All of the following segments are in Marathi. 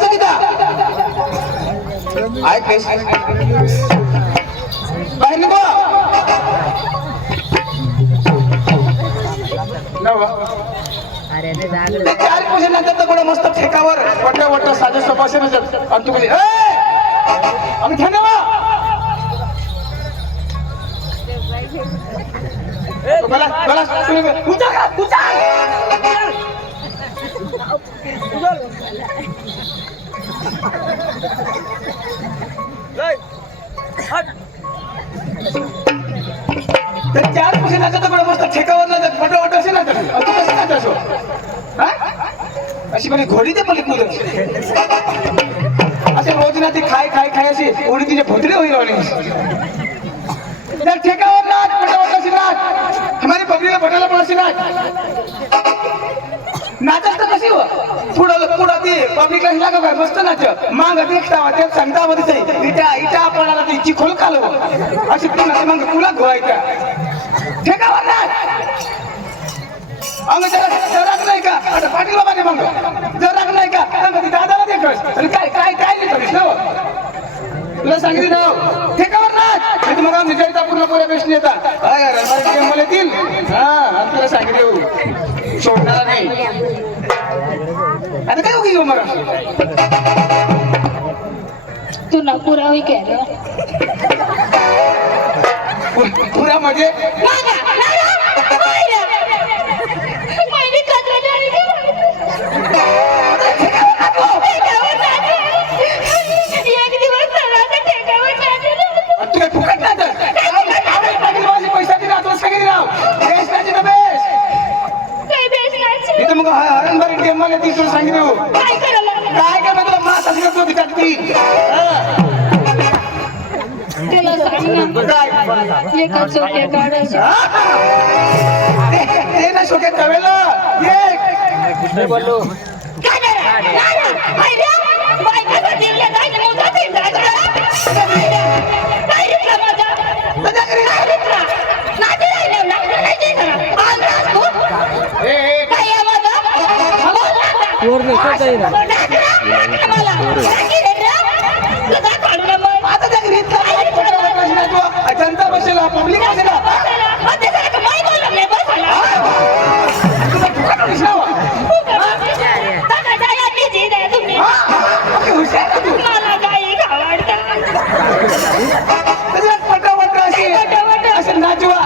सविता आय केस बाहेर निघो अरे ते जागलं ते 4 पैसे नंतर तर कोणा मस्त ठेकावर वट्या वट्या साजे सपासे नसत आणि तू म्हणजे आम्ही धन्यवाद बोला बोला तुझा का तुझा तर 4 पैसे नंतर कोणा मस्त ठेकावर नसत वट्या वट्या असे नसत तू कसं नसत असो अशी म्हणजे घोडी ते पलिक मुलं असे रोज ना ती खाय खाय खाय अशी ओढी तिचे भोतरे होईल तर ठेकावर नाच पटावट अशी नाच हमारी पब्लिकला भटायला पण अशी नाच नाचत तर कशी हो पुढं ती पब्लिकला हिला का मस्त नाच मांग देखतावा ते सांगतामध्ये ते इटा इटा आपल्याला ती चिखोल काल अशी तू नाच मग तुला घोवायचा ठेकावर नाच अंग जराक नाही का आता पाटील बाबाने मग जराक नाही का अंग दादाला देखस आणि काय काय काय नाही ना तुला सांगितलं ना ठेकावर नाच नाही मग आम्ही जरिता पूर्ण पुऱ्या बेस्ट येतात मला येतील हा तुला सांगितलं सोडणारा नाही आता काय उगी मग तू ना पुरा होई काय रे पुरा म्हणजे पैसा दिला तुला सांगितलं राव बेस्ट नाचे ना बेस्ट इथं मग हरणबारी गेम मला ती तुला सांगितलं काय काय तुला मास असं करतो ती टाकती त्याला सांग ना एका चोट्या काढायच्या ते ना शोक्यात ठेवेला एक बोललो जनता बसेल पब्लिक असेल पटावट असेल नाचवा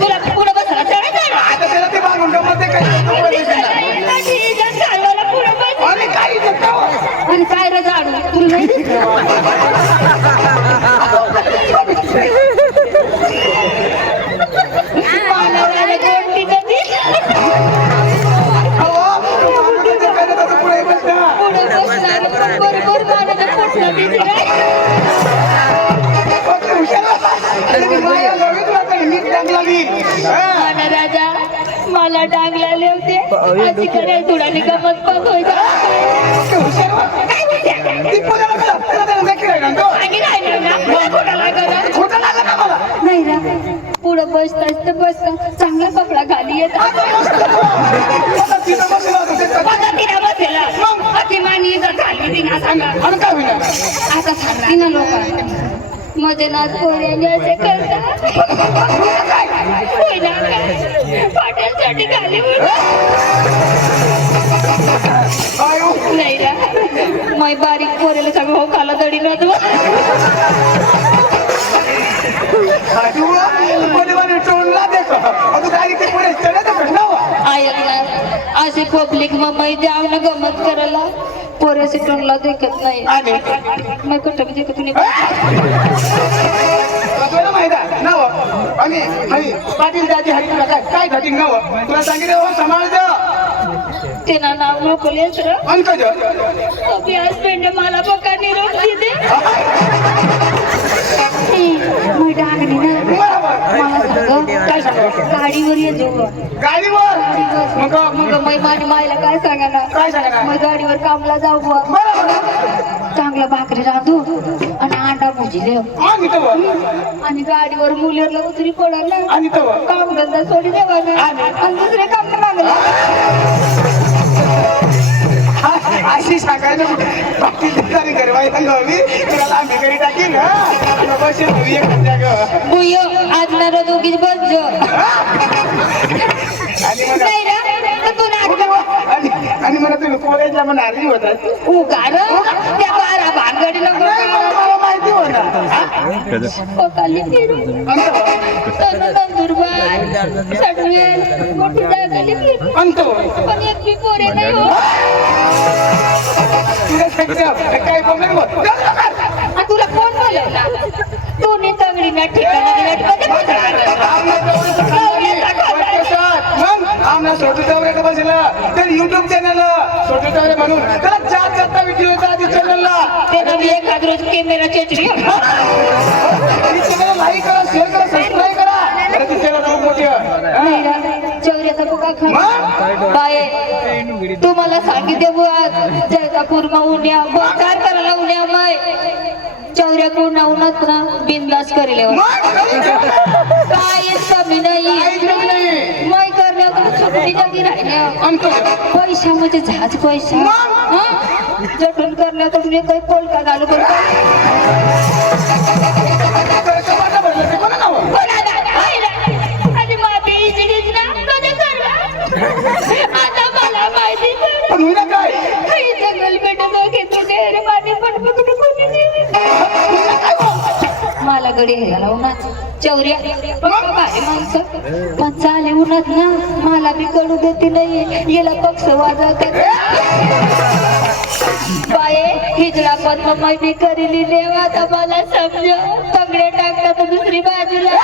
तुला पुढे बसला आता त्याला ते मागून मध्ये काही आणि काय रे जाडू तुला नाही राजा मला डाग लागले होते अशी करायला थोडाने गमत बघ नाही ना पुढं बसताच तर बसता चांगला कपडा खाली येतात अतिमानी खाली तिना सांगा आता सांगती ना लोक मध्ये नाच पोऱ्याने असे करतात पाट्यांसाठी खाली नाही ना मै बारीक पोरेला सगळं हो खाला दडी नव्हतं ऐकणार असे पब्लिक मग मै जाऊ ना गमत करायला पोरे सिटूनला देखत नाही मग कुठं म्हणजे तुम्ही पाटील दादी हरिला काय घटिंग नाव तुला सांगितलं समाज ते ना नाव नको लेस रे अंकज हस्बंड मला बघा निरोप दिले मी डागणी ना बरोबर. मला सांग काय सांगा गाडीवर येतो गाडीवर मग मग मै माझी मायला काय सांगा ना काय सांगा ना? मग गाडीवर कामला जाऊ बुवा. चांगला भाकरी रांधू आणि अंडा भुजिले आणि तो आणि गाडीवर मुलीला उतरी पडला आणि तो काम धंदा सोडी देवा आणि दुसरे काम मागला अशी सांगायला बाकी ठिकाणी घरी बाई सांगावी तुला आम्ही घरी टाकीन बसेल एक जाग बुय आज ना दोघीच बस आणि मग नाही ना तर तू नाटक आणि मला तुम्ही कॉलेजला म्हणा आली होतात उगार त्या बारा भानगडी नको मला माहिती होता कोकाली फिरून तनु नंदुरबार सडवेल मोठी जागाली फिरून म्हणतो पण एक बी पोरे नाही हो तुला सांगतो काय प्रॉब्लेम आणि तुला कोण बोलवला तू नी तंगडी ना आमना छोटू टावरे का बसला तर युट्यूब चॅनल छोटू टावरे म्हणून त्याला चार चार व्हिडिओ होता आधी चॅनलला त्याला मी एखाद रोज कॅमेरा चेचरी चॅनल लाईक करा शेअर करा सबस्क्राईब करा अरे ती चॅनल खूप मोठी आहे चौऱ्याचा बुका खा बाय तू मला सांगितले बुवा जैतापूर मा उन्या काय करायला उन्या माय चौऱ्या कोण उन्हात ना बिंदास करेल काय कमी नाही माय करण्याकडे सुट्टी जागी राहिल्या पैसा म्हणजे झाज पैसा जटून करण्याकडून काही पोलका घालू आणि माती इजिडीच ना कधी करवा आता मला माहिती काय जंगल भेटत घेतो रे पाणी पण मला गडी घ्यायला उन्हात चौऱ्या काय माणसं पण चाले उन्हात ना मला बी कळू देते नाही याला पक्ष वाजवतात बाये हिजडा पद्म मैत्री करेली देवा आता मला समज पगडे टाकतात दुसरी बाजूला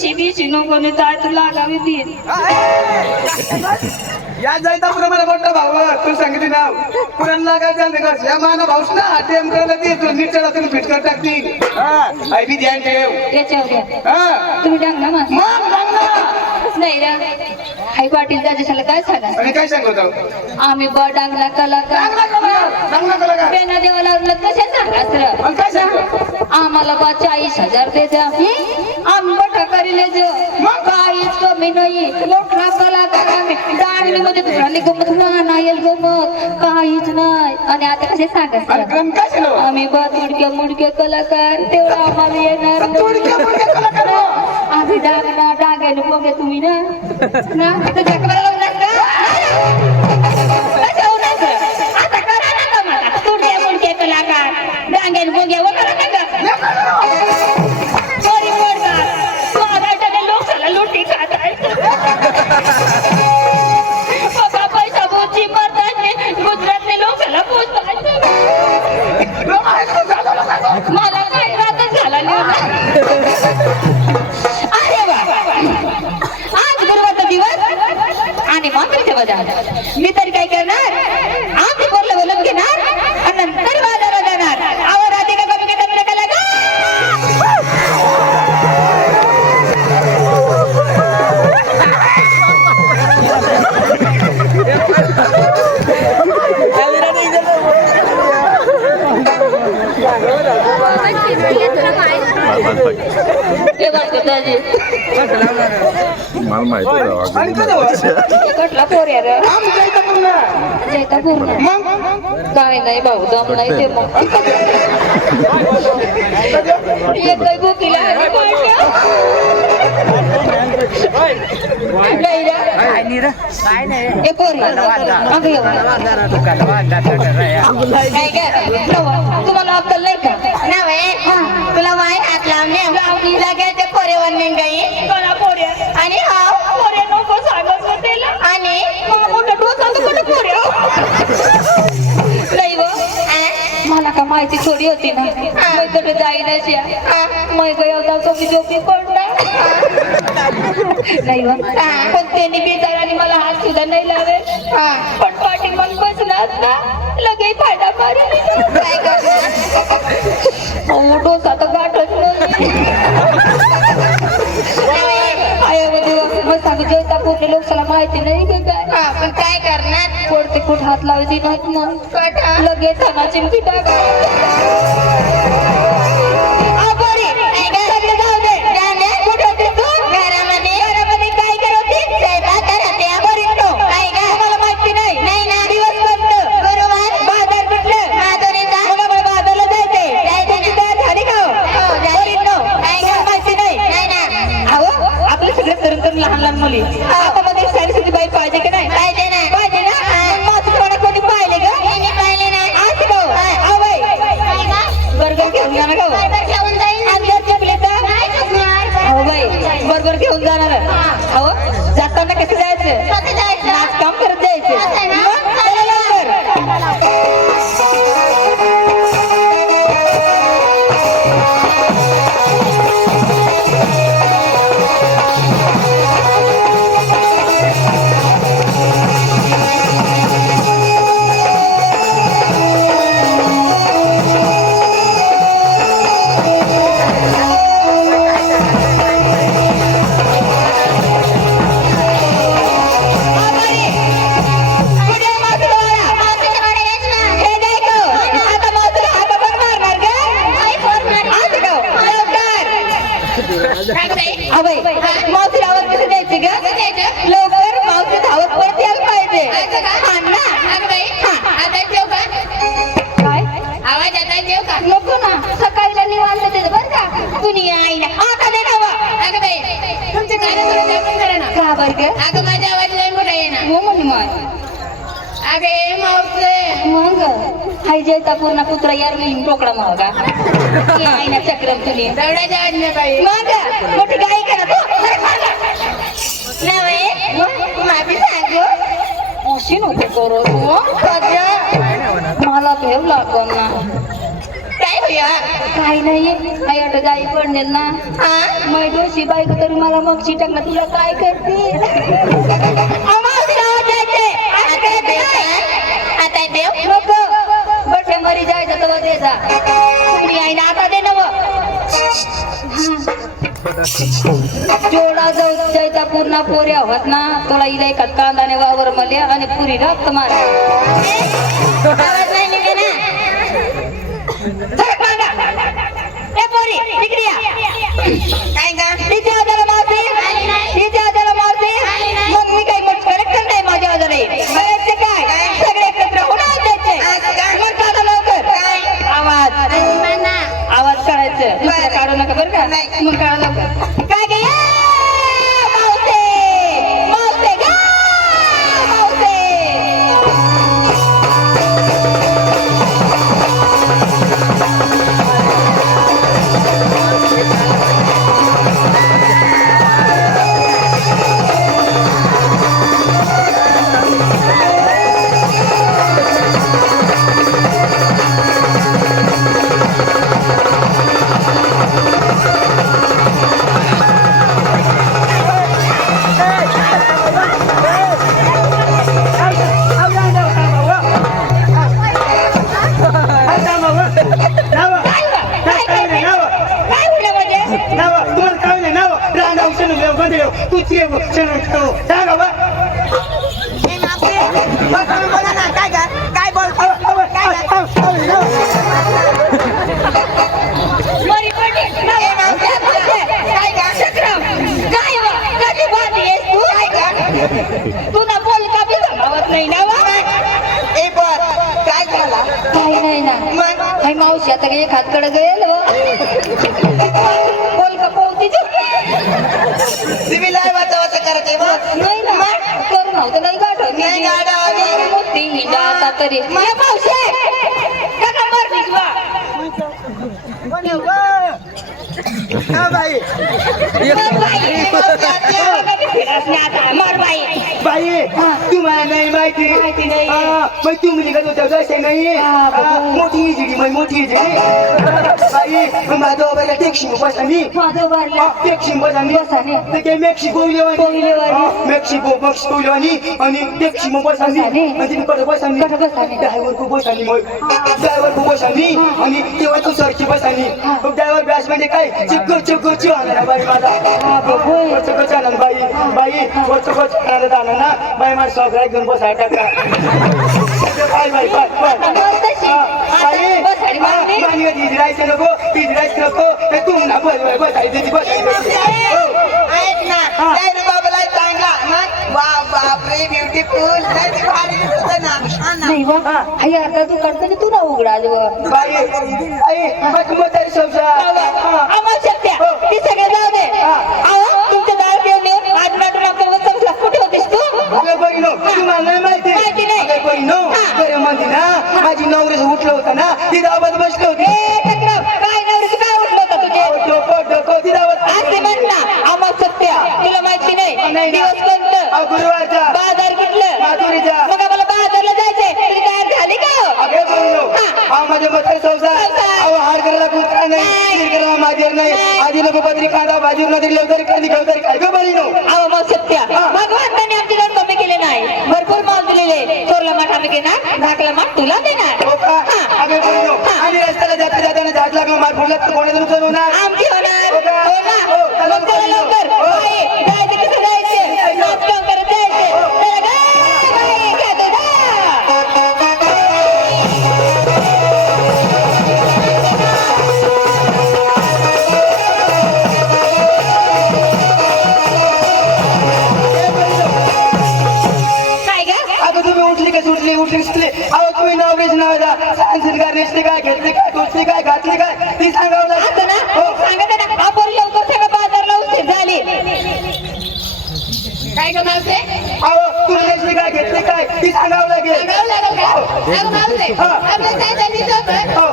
शिबीची नको ताय तुला लागावी ती या जायचा प्रमाणे मोठा भाऊ तू सांगितली नाव पुराणला काय चालते कस या माना भाऊस ना टेम करायला ती तू नीट चढा तुम्ही फिट कर टाकतील आई बी ध्यान ठेव त्याच्यावर तुम्ही डांग ना मग सांग ना नाही रा आई पाटील दादाशाला काय सांगा आणि काय सांगतो आम्ही डांगला कलाकार पेना देवा लागलं कशा सांगा काय सांगतो आम्हाला बा 40,000 दे द्या आम्ही मोठा करीले काहीच कमी नाही मोठा कलाकार आम्ही डांगली मध्ये दुसऱ्याने गमत नाही गमत काहीच नाही आणि आता कसे सांगा आम्ही बा मुडके कलाकार तेवढा आम्हाला येणार आम्ही डांगना डांगायला बघे तुम्ही ना तुझ्या आता करा ना मला तुडक्या मुडके कलाकार डांगेल बघे लोकांना लुटी खात बाबा पैसा बोची मरतात गुजरातले लोकांना पोचतात मला काही रातच झाला अरे बाबा आज गुरुवारचा दिवस आणि मात्र बाजार मी तरी काय करणार आमचे बोललं बोलत घेणार आणि नंतर बाजारात जाणार आवर आधी का कमी का कमी नका मला माहिती कटला पोऱ्या रे जैता पूर्ण काय नाही भाऊ दम नाही ते मग एक काही बुकीला तुम्हाला अक्कल नाही का तुला वाय हात लावणे लागायचे पोरेवर निघाई आणि हा पोरे नको सांगत होते आणि मोठं डोकं कुठे पोरे लई माहिती थोडी होती ना मैं तर जाईनच या मैं गया होता तो मी झोपी पडला नाही बा पण त्यांनी बिचाराने मला हात सुद्धा नाही लावे पण पाठी मग बसलात ना लगे फायदा मारी काय करणार डोसा तर गाठच मग सांगू जेवता पूर्ण लोकसाला माहिती नाही की काय पण काय करणार कोणते कुठ हात लावायची नाहीत मग लगेच थाना चिमकी टाक लहान लहान मुली आता मध्ये सारी सुद्धा बाई पाहिजे की नाही पाहिजे ना माझं थोडं कोणी पाहिले ग पाहिले नाही आज गो बर्गर घेऊन जाणार का घेऊन जाईल अंदर चकले तर हो बाई बरोबर घेऊन जाणार हो जाताना कसं जायचं नाच काम करत जायचं मावशी धावत कसं द्यायची ग लवकर मावशी धावत परत यायला पाहिजे काय आवाज आता देव का नको ना सकाळीला निवांत देत बर का कुणी आईला आता दे ना अगं बाई तुमच्या कानात जपून करा ना का बर ग अगं माझ्या आवाज लय मोठा आहे ना हो म्हणे मग अगं ए मावसे मग हाय जयता पूर्ण पुत्र यार मी टोकडा मागा आईना चक्रम तुली दौडाच्या आवाज नाही पाहिजे मग मोठी गाई करा माफी सांगू अशी नको करू तू मला भेव लागल ना काय होया काही नाही काही अट गाई पडणार ना मै दोषी बायको तरी मला मग चिटकला तुला काय करते आता देव नको बठे मरी जायचं तर दे जा तुम्ही आई ना आता दे नव जोडा जाऊ जायचा पूर्ण पोऱ्या होत ना तुला इला एका कांदाने वावर मले आणि पुरी रक्त मार आवाज नाही निघे ना पोरी तिकडे या काय गा तिथे आजाला मारते तिथे आजाला मारते मग मी काही मोठ कलेक्टर नाही माझ्या आजारे बघायचे काय सगळे एकत्र होणार द्यायचे मग काढा लवकर आवाज आवाज काढायचं दुसरं काढू नका बरं का मग काढा लवकर काय गे मावसे मावसे गा मावसे काय बोलतो मरी पडली काय कधी बांधली आहेस तू तुला बोल का बी सांगावत नाही ना काय झाला काही नाही ना काही मावशी आता एक हातकडे गेलो बोल का पोहती सिव्हिल वाचा करायचे नाही ना करू नव्हतं नाही गाठव नाही गाठव. मोठी हिंडा आता तरी मावशी काका मरली तुला हा बाई मार बाई बाई तुम्हाला नाही माहिती माहिती नाही. मग तुम्ही निघत होत्या कसे नाही मोठी इजिडी मग मोठी इजिडी बाई मग माझं बाबाला टॅक्सी बस आम्ही माझं वारलं टॅक्सी बस आम्ही बसाने. ते काय मेक्सिको लेवानी. मेक्सिको लेवानी आणि टॅक्सी मग बस आम्ही बसाने. आणि तिने कडे बस आम्ही कडे बस आम्ही. ड्रायव्हर को बस आली मग ड्रायव्हर को बस आली आणि तेव्हा तो सरची बस आली मग ड्रायव्हर बॅस म्हणजे काय चिक्क आणला बाई माझा चक्क चालन बाई बाई चक्क आणला ना बाई माझा सगळ्या घेऊन बस टाका बाय बाय बाय बाई मानवी इजरायचं नको इजरायचं नको ते तू ना बसायची बस ऐक ना काय रे बाबाला चांगला मग वा बापरे ब्युटिफुल भारी दिसत ना छान ना. नाही वा आई अर्धा तू कडकनी तू ना उघडा बाई आई मग म्हातारी संसार आम्हाला शक्य ती सगळे जाऊ दे तुमच्या दारात येऊन आज नाटून आपल्याला समजला कुठे होतीस तू अगं बहिणो तुम्हाला नाही माहिती माहिती नाही. अगं बहिणो बरं म्हणते ना माझी नवरीच उठलं होतं ना ती दावत बसली होती काय नवरीचं काय उठलं होतं तुझे डोकं ती दावत असे म्हण ना आम्हाला सत्य तुला माहिती नाही दिवस कोणतं गुरुवारचा बाजार कुठलं माधुरीचा मग आम्हाला बाजारला जायचंय तुझी तयार झाली का अगं बहिणो हा माझ्या म्हातारी संसार अहो हार करायला कुत्रा नाही तीर करायला माझ्यावर नाही आधी लोक पत्री कांदा भाजी नदी लवकर कांदी गवतरी काय गं बहिणो अहो मग सत्य भगवंताने आमची लोन कमी केले नाही भरपूर माल दिलेले चोरला माठ आम्ही घेणार धाकला माठ तुला देणार हो का अगं बहिणो आणि रस्त्याला जाताना झाड लागलं मार फुलत तर कोणाचं नुकसान होणार आमची होणार हो का? हो ना हो, चला मग चला लवकर हो. बाई, जायचं कसं जायचं नाचगाव करत जायचं चला गा, बाई, खेळतो जा. काय ग अगं तुम्ही उठली का सुटली अहो तुम्ही नवरेच नाव द्या संस्कार नेसली काय घेतली काय टोचली काय घातली काय ती सांगावं असं ना हो सांगत आहे ना आपण लवकर सगळं बाजारला उशीर झाली काय ग मावसे अहो तुम्ही नेसली काय घेतली काय ती सांगावं लागेल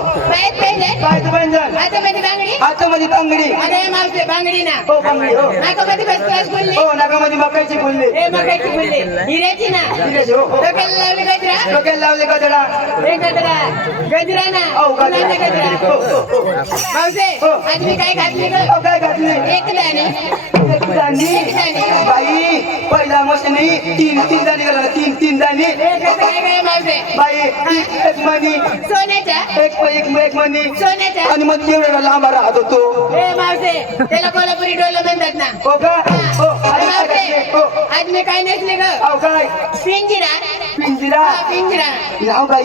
पाहायचं व्यंजन हातामध्ये तांगडी हो बांगडी हो हो नाकामध्ये मकाईची फुलली हिऱ्याची हो हो डोक्याला लावले गजरा गजरा ना हो गजरा हो हो हो हो. आज मी काय घातली अहो, काय घातली एक दाणे दाणी बाई पहिला मशीन तीन दाणी घाला तीन दाणी काय मावसे बाई एक मनी सोन्याच्या एक मनी सोन्याच्या आणि मग एवढा लांब राहत होतो हे मावसे त्याला कोल्हापुरी डोलं म्हणतात ना हो का हो अरे आणि काय मावसे घातली? हो आज मी काय नेसले ग अहो काय पिंजिरा पिंजरा पिंजिरा नाव बाई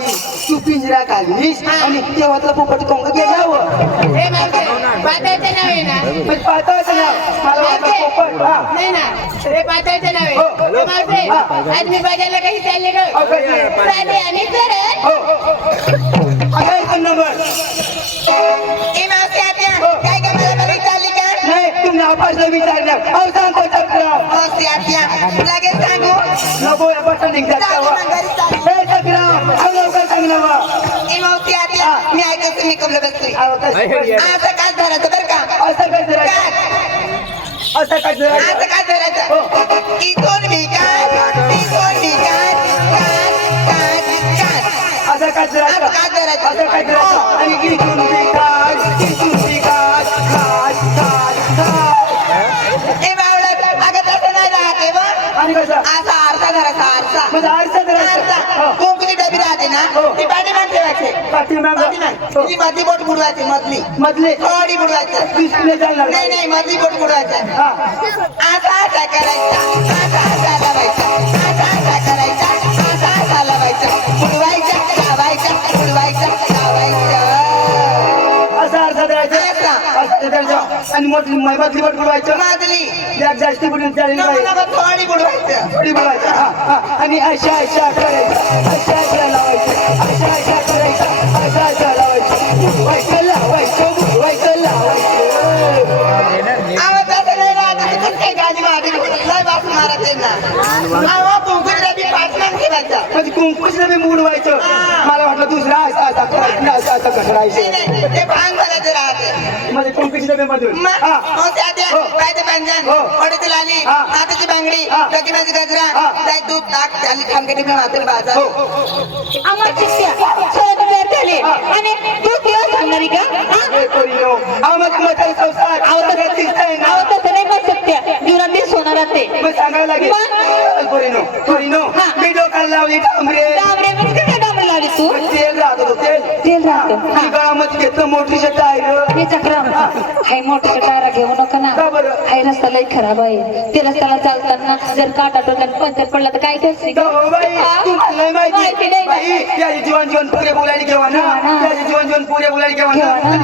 तू पिंजरा घाललीस आणि तेव्हा पोपट कोंग गेला हे मावसे पाताळचं नाव आहे ना म्हणजे पाहताच ना मला वाटलं पोपट हा नाही ना हे पाताळचं नाव हो. आहे हे मावसे आज मी बाजारला काही चालले ग अहो, कशी? साधे आणि सरळ हो आता एक नंबर हे मावसे आता हो. काय का मला बघित चालली का नाही तुम्ही नापासला विचारलं अहो सांगतो चक्रा मावसे आता लगेच सांगू नको या बटन निघतात चालू मग घरी चालू हे चक्रा अहो लवकर सांग ना बा हे मावसे आता मी ऐकत मी कमलं बसतोय अहो कसं असं काय धरायचं बरं का असं काय करायचं काय असं काय करायचं असं काय धरायचं इथून मी काय तिथून मी काय असं काय करायचं काय करायचं? असं काय करायचं आणि इथून विकास हे बावळट अगं तसं नाही राहते बघ आणि कसं असा आरसा धरायचा आरसा म्हणजे आरसा करायचं आरसा कुंकुची डबी राहते ना हो. ती पाठीमाग ठेवायचे पाठीमागं. पाठीमाग हो. ती मधली बोट बुडवायची मधली मधले थोडी बुडवायचं डिस्प्ले चालणार नाही नाही मधली बोट बुडवायचं हा असा करायचा असा लावायचा असा करायचा असा लावायचा बुडवायचा लावायचा बुडवायचा लावायचा असं अर्धा करायचं असं करायचं आणि मोठी मधली बोट बुडवायचं मधली जास्ती बुडून चालेल नको बाई नको थोडी बुडवायचं थोडी बुडवायचं हा आणि अशा करायचं अशा लावायचं अशा करायचं अशा लावायचं बुडवायचं लावायचं आवाज असं नाही राहत ते पण काही गाणी मागे लय बापू मारत आहे ना आवा कुंकुची डबी पाठीमाग ठेवायचा म्हणजे कुंकुशला मी बुडवायचं मला वाटलं दुसरा असा करायचं असं नाही करायचं नाही ते भांग भरायचं राहते माझ्या टोपीच्या डब्यामधून हा. हो. पायचे पंजन हो. ओढीची लाली हा. हाताची बांगडी हा. डोक्याची गजरा हा. दाई दूध ताक चाली खामकटी मी मात्र बाजार हो. आम्हाला शिक्षा सोड वेळ झाले आणि तू किंवा सांगणारी का हा? हे पोरीनो, आम्हाला म्हातारा संसार आवडत दिसतंय ना. अहो तसं नाही मग सत्य जीवनात दिस होणार ते मग सांगायला लागेल मग? पोरीनो हा. मी डोक्याला लावली डांबरे डांबरे म्हणजे काय डांबरे लावली तू तेल राहत होतं तेल तेल राहतं हा. गावामध्ये घेतलं मोठीच्या टायर हे चक्रम हाय मोठ्या टायरा घेऊ नका ना का बरं? हाय रस्ता लई खराब आहे ते रस्त्याला चालताना जर काटा टोचला पंचर पडला तर काय करशील हो बाई, हा? तुम्हाला नाही माहिती माहिती नाही. बाई, याची जीवन पुरे बोलायला घेवा ना घेवा ना. याची जीवन पुरे बोलायला घेवा ना घेवा ना.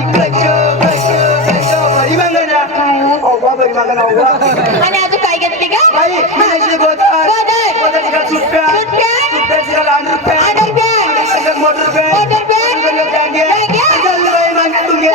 आणि बरी मागणा काय हो? अव्वा बरी मागणा अव्वा आणि अजून काय घेतली का बाई मी गोदार गोदार. गोदारची का सुट्ट्या सुट्ट्या. सुट्ट्याची का लहान रुपया लहान रुपया. मोटर रुपया मोटर रुपया. बँगे बँगे. चल बाई मागे तुम्ही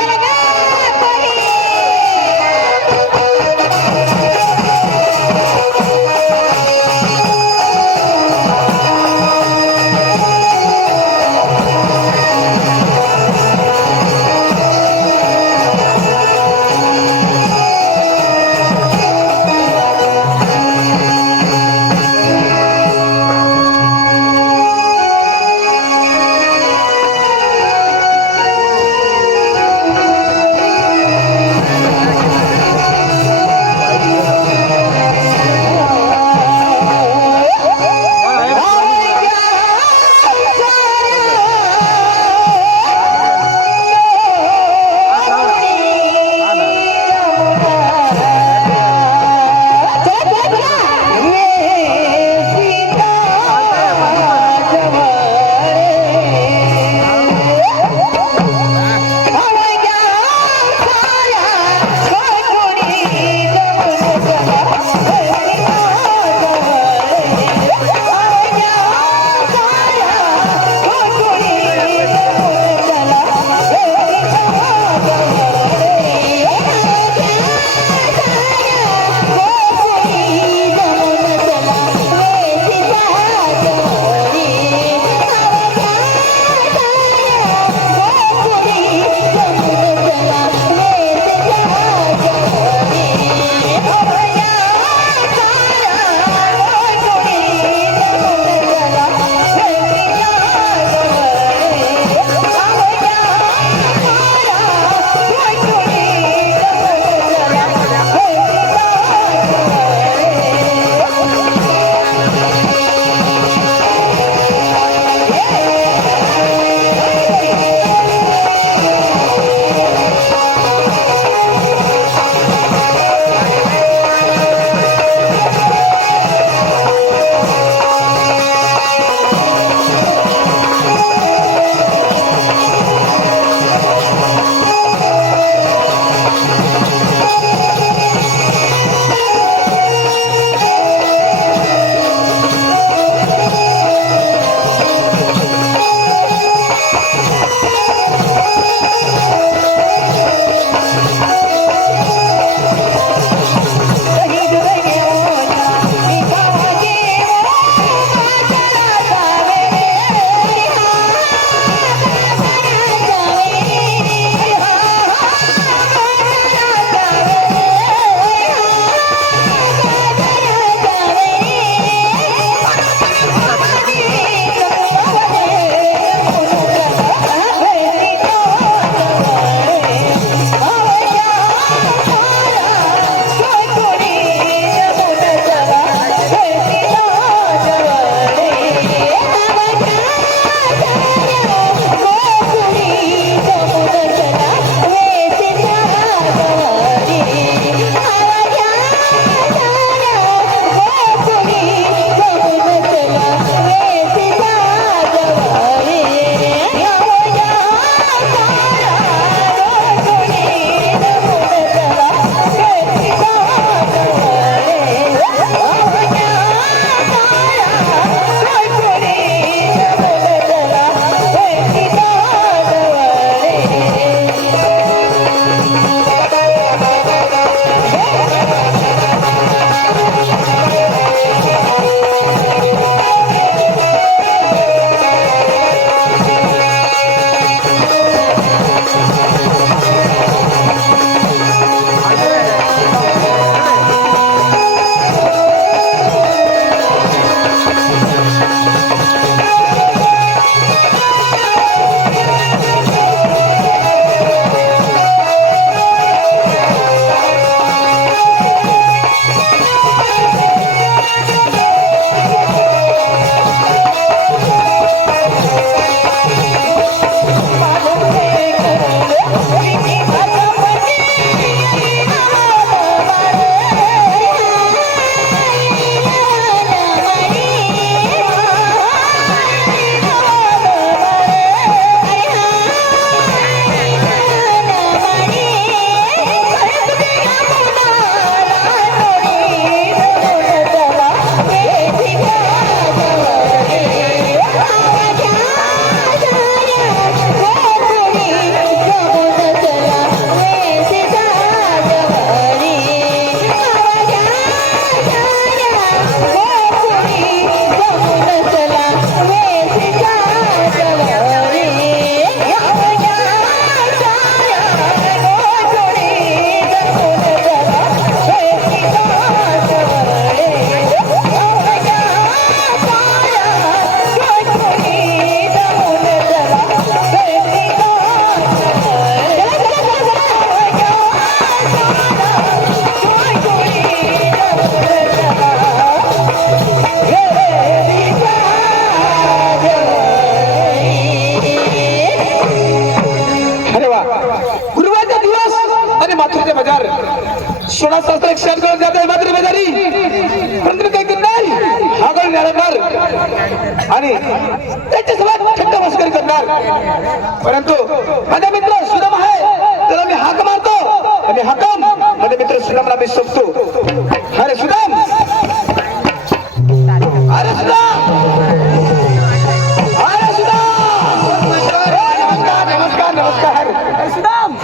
16 शास्त्र 108 करून जात आहे मात्र बेजारी परंतु काही करणार आगळ निळणार आणि त्याच्यासोबत थट्टा मस्करी करणार परंतु माझा मित्र सुदाम आहे त्याला मी हाक मारतो आणि हाकम माझे मित्र सुदामला मी सोपतो अरे सुदाम अरे सुदाम अरे सुदाम नमस्कार नमस्कार अरे सुदाम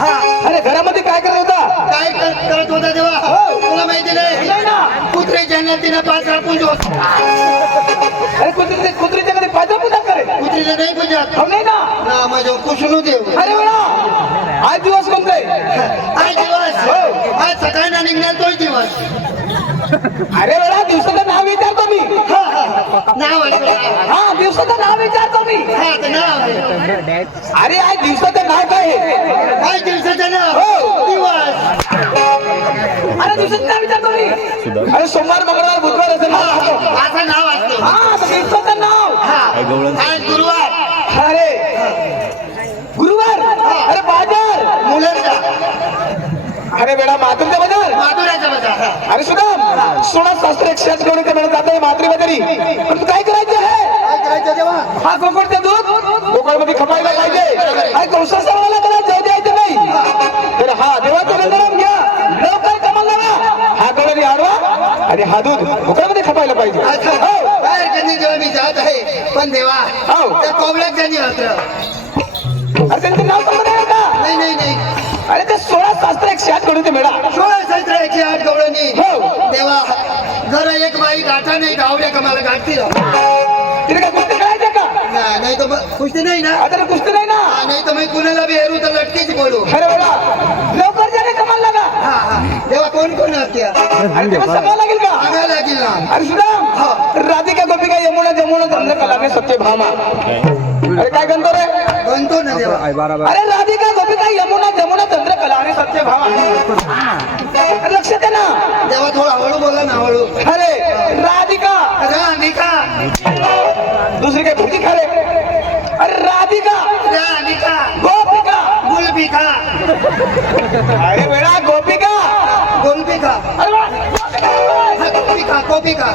अरे घरामध्ये काय करत होता काय करत होता तेव्हा तुला माहिती नाही कुत्रे जन्नतीनं पाच राखून जो अरे कुत्रीच्या मध्ये पाजा पूजा करे कुत्रीला नाही पूजत हो नाही ना ना माझ्या कुशनू देव अरे बळा आज दिवस कोणते आज दिवस आज सकाळी निघणार तोच दिवस अरे बळा दिवसाचं नाव विचारतो मी नाव आहे हा दिवसाचं नाव विचारतो मी हा तर नाव आहे अरे आज दिवसाचं नाव काय आहे आज दिवसाचं नाव हो. दिवस अरे दिवसाचं नाव विचारतो मी अरे सोमवार मंगळवार बुधवार असेल ना असं नाव असतं हा तर दिवसाचं नाव आज गुरुवार अरे गुरुवार अरे बाजार मुलांचा अरे बेडा मातुरचा बाजार माधुऱ्याचा बाजार अरे सुदाम 16 शास्त्र 108 करून ते म्हणत जात आहे मात्री बाजारी पण तू काय करायचं आहे काय करायचं तेव्हा हा कोकणचं दूध कोकणमध्ये खपायला पाहिजे हा कौशल सर्वाला त्याला जाऊ द्यायचं नाही तर हा देवाचं वंदन घ्या लवकर कमाल लावा हा गवळणी आडवा आणि हा दूध कोकणमध्ये खपायला पाहिजे हो. बाहेर त्यांनी जेव्हा मी जात आहे पण देवा हो. त्या कोबड्यात त्यांनी मात्र अरे त्यांचं नाव सांगत आहे का नाही नाही नाही अरे ते 16 शास्त्र 108 करून ते मेळा 16 सहस्त्र 108 गवळणी हो. देवा घर एक बाई गाठा नाही गावड्या कमाला गाठतील तिने काय कुस्ती करायचं का नाही तर मग कुस्ती नाही ना आता कुस्ती नाही ना नाही तर मग कुणाला बी हरू तर लटकीच बोलू अरे बेडा लवकर जाणे कमाल लागा हा हा देवा कोण कोण असते आणि तेव्हा सगळं लागेल का सांगायला लागेल ना अरे सुदाम राधिका गोपिका यमुना जमुना जमलं कलाने सत्यभामा अरे काय गंतो रे बनतो ना देवा अरे राधिका गोपिका यमुना जमुना चंद्रकला आणि सत्यभामा अरे लक्षात आहे ना देवा थोडा हळू बोला ना हळू अरे राधिका राधिका दुसरी काय भुजी खा रे अरे राधिका राधिका गोपिका गुलबिका अरे बेडा गोपिका गुलबिका अरे वा. गोपिका गोपिका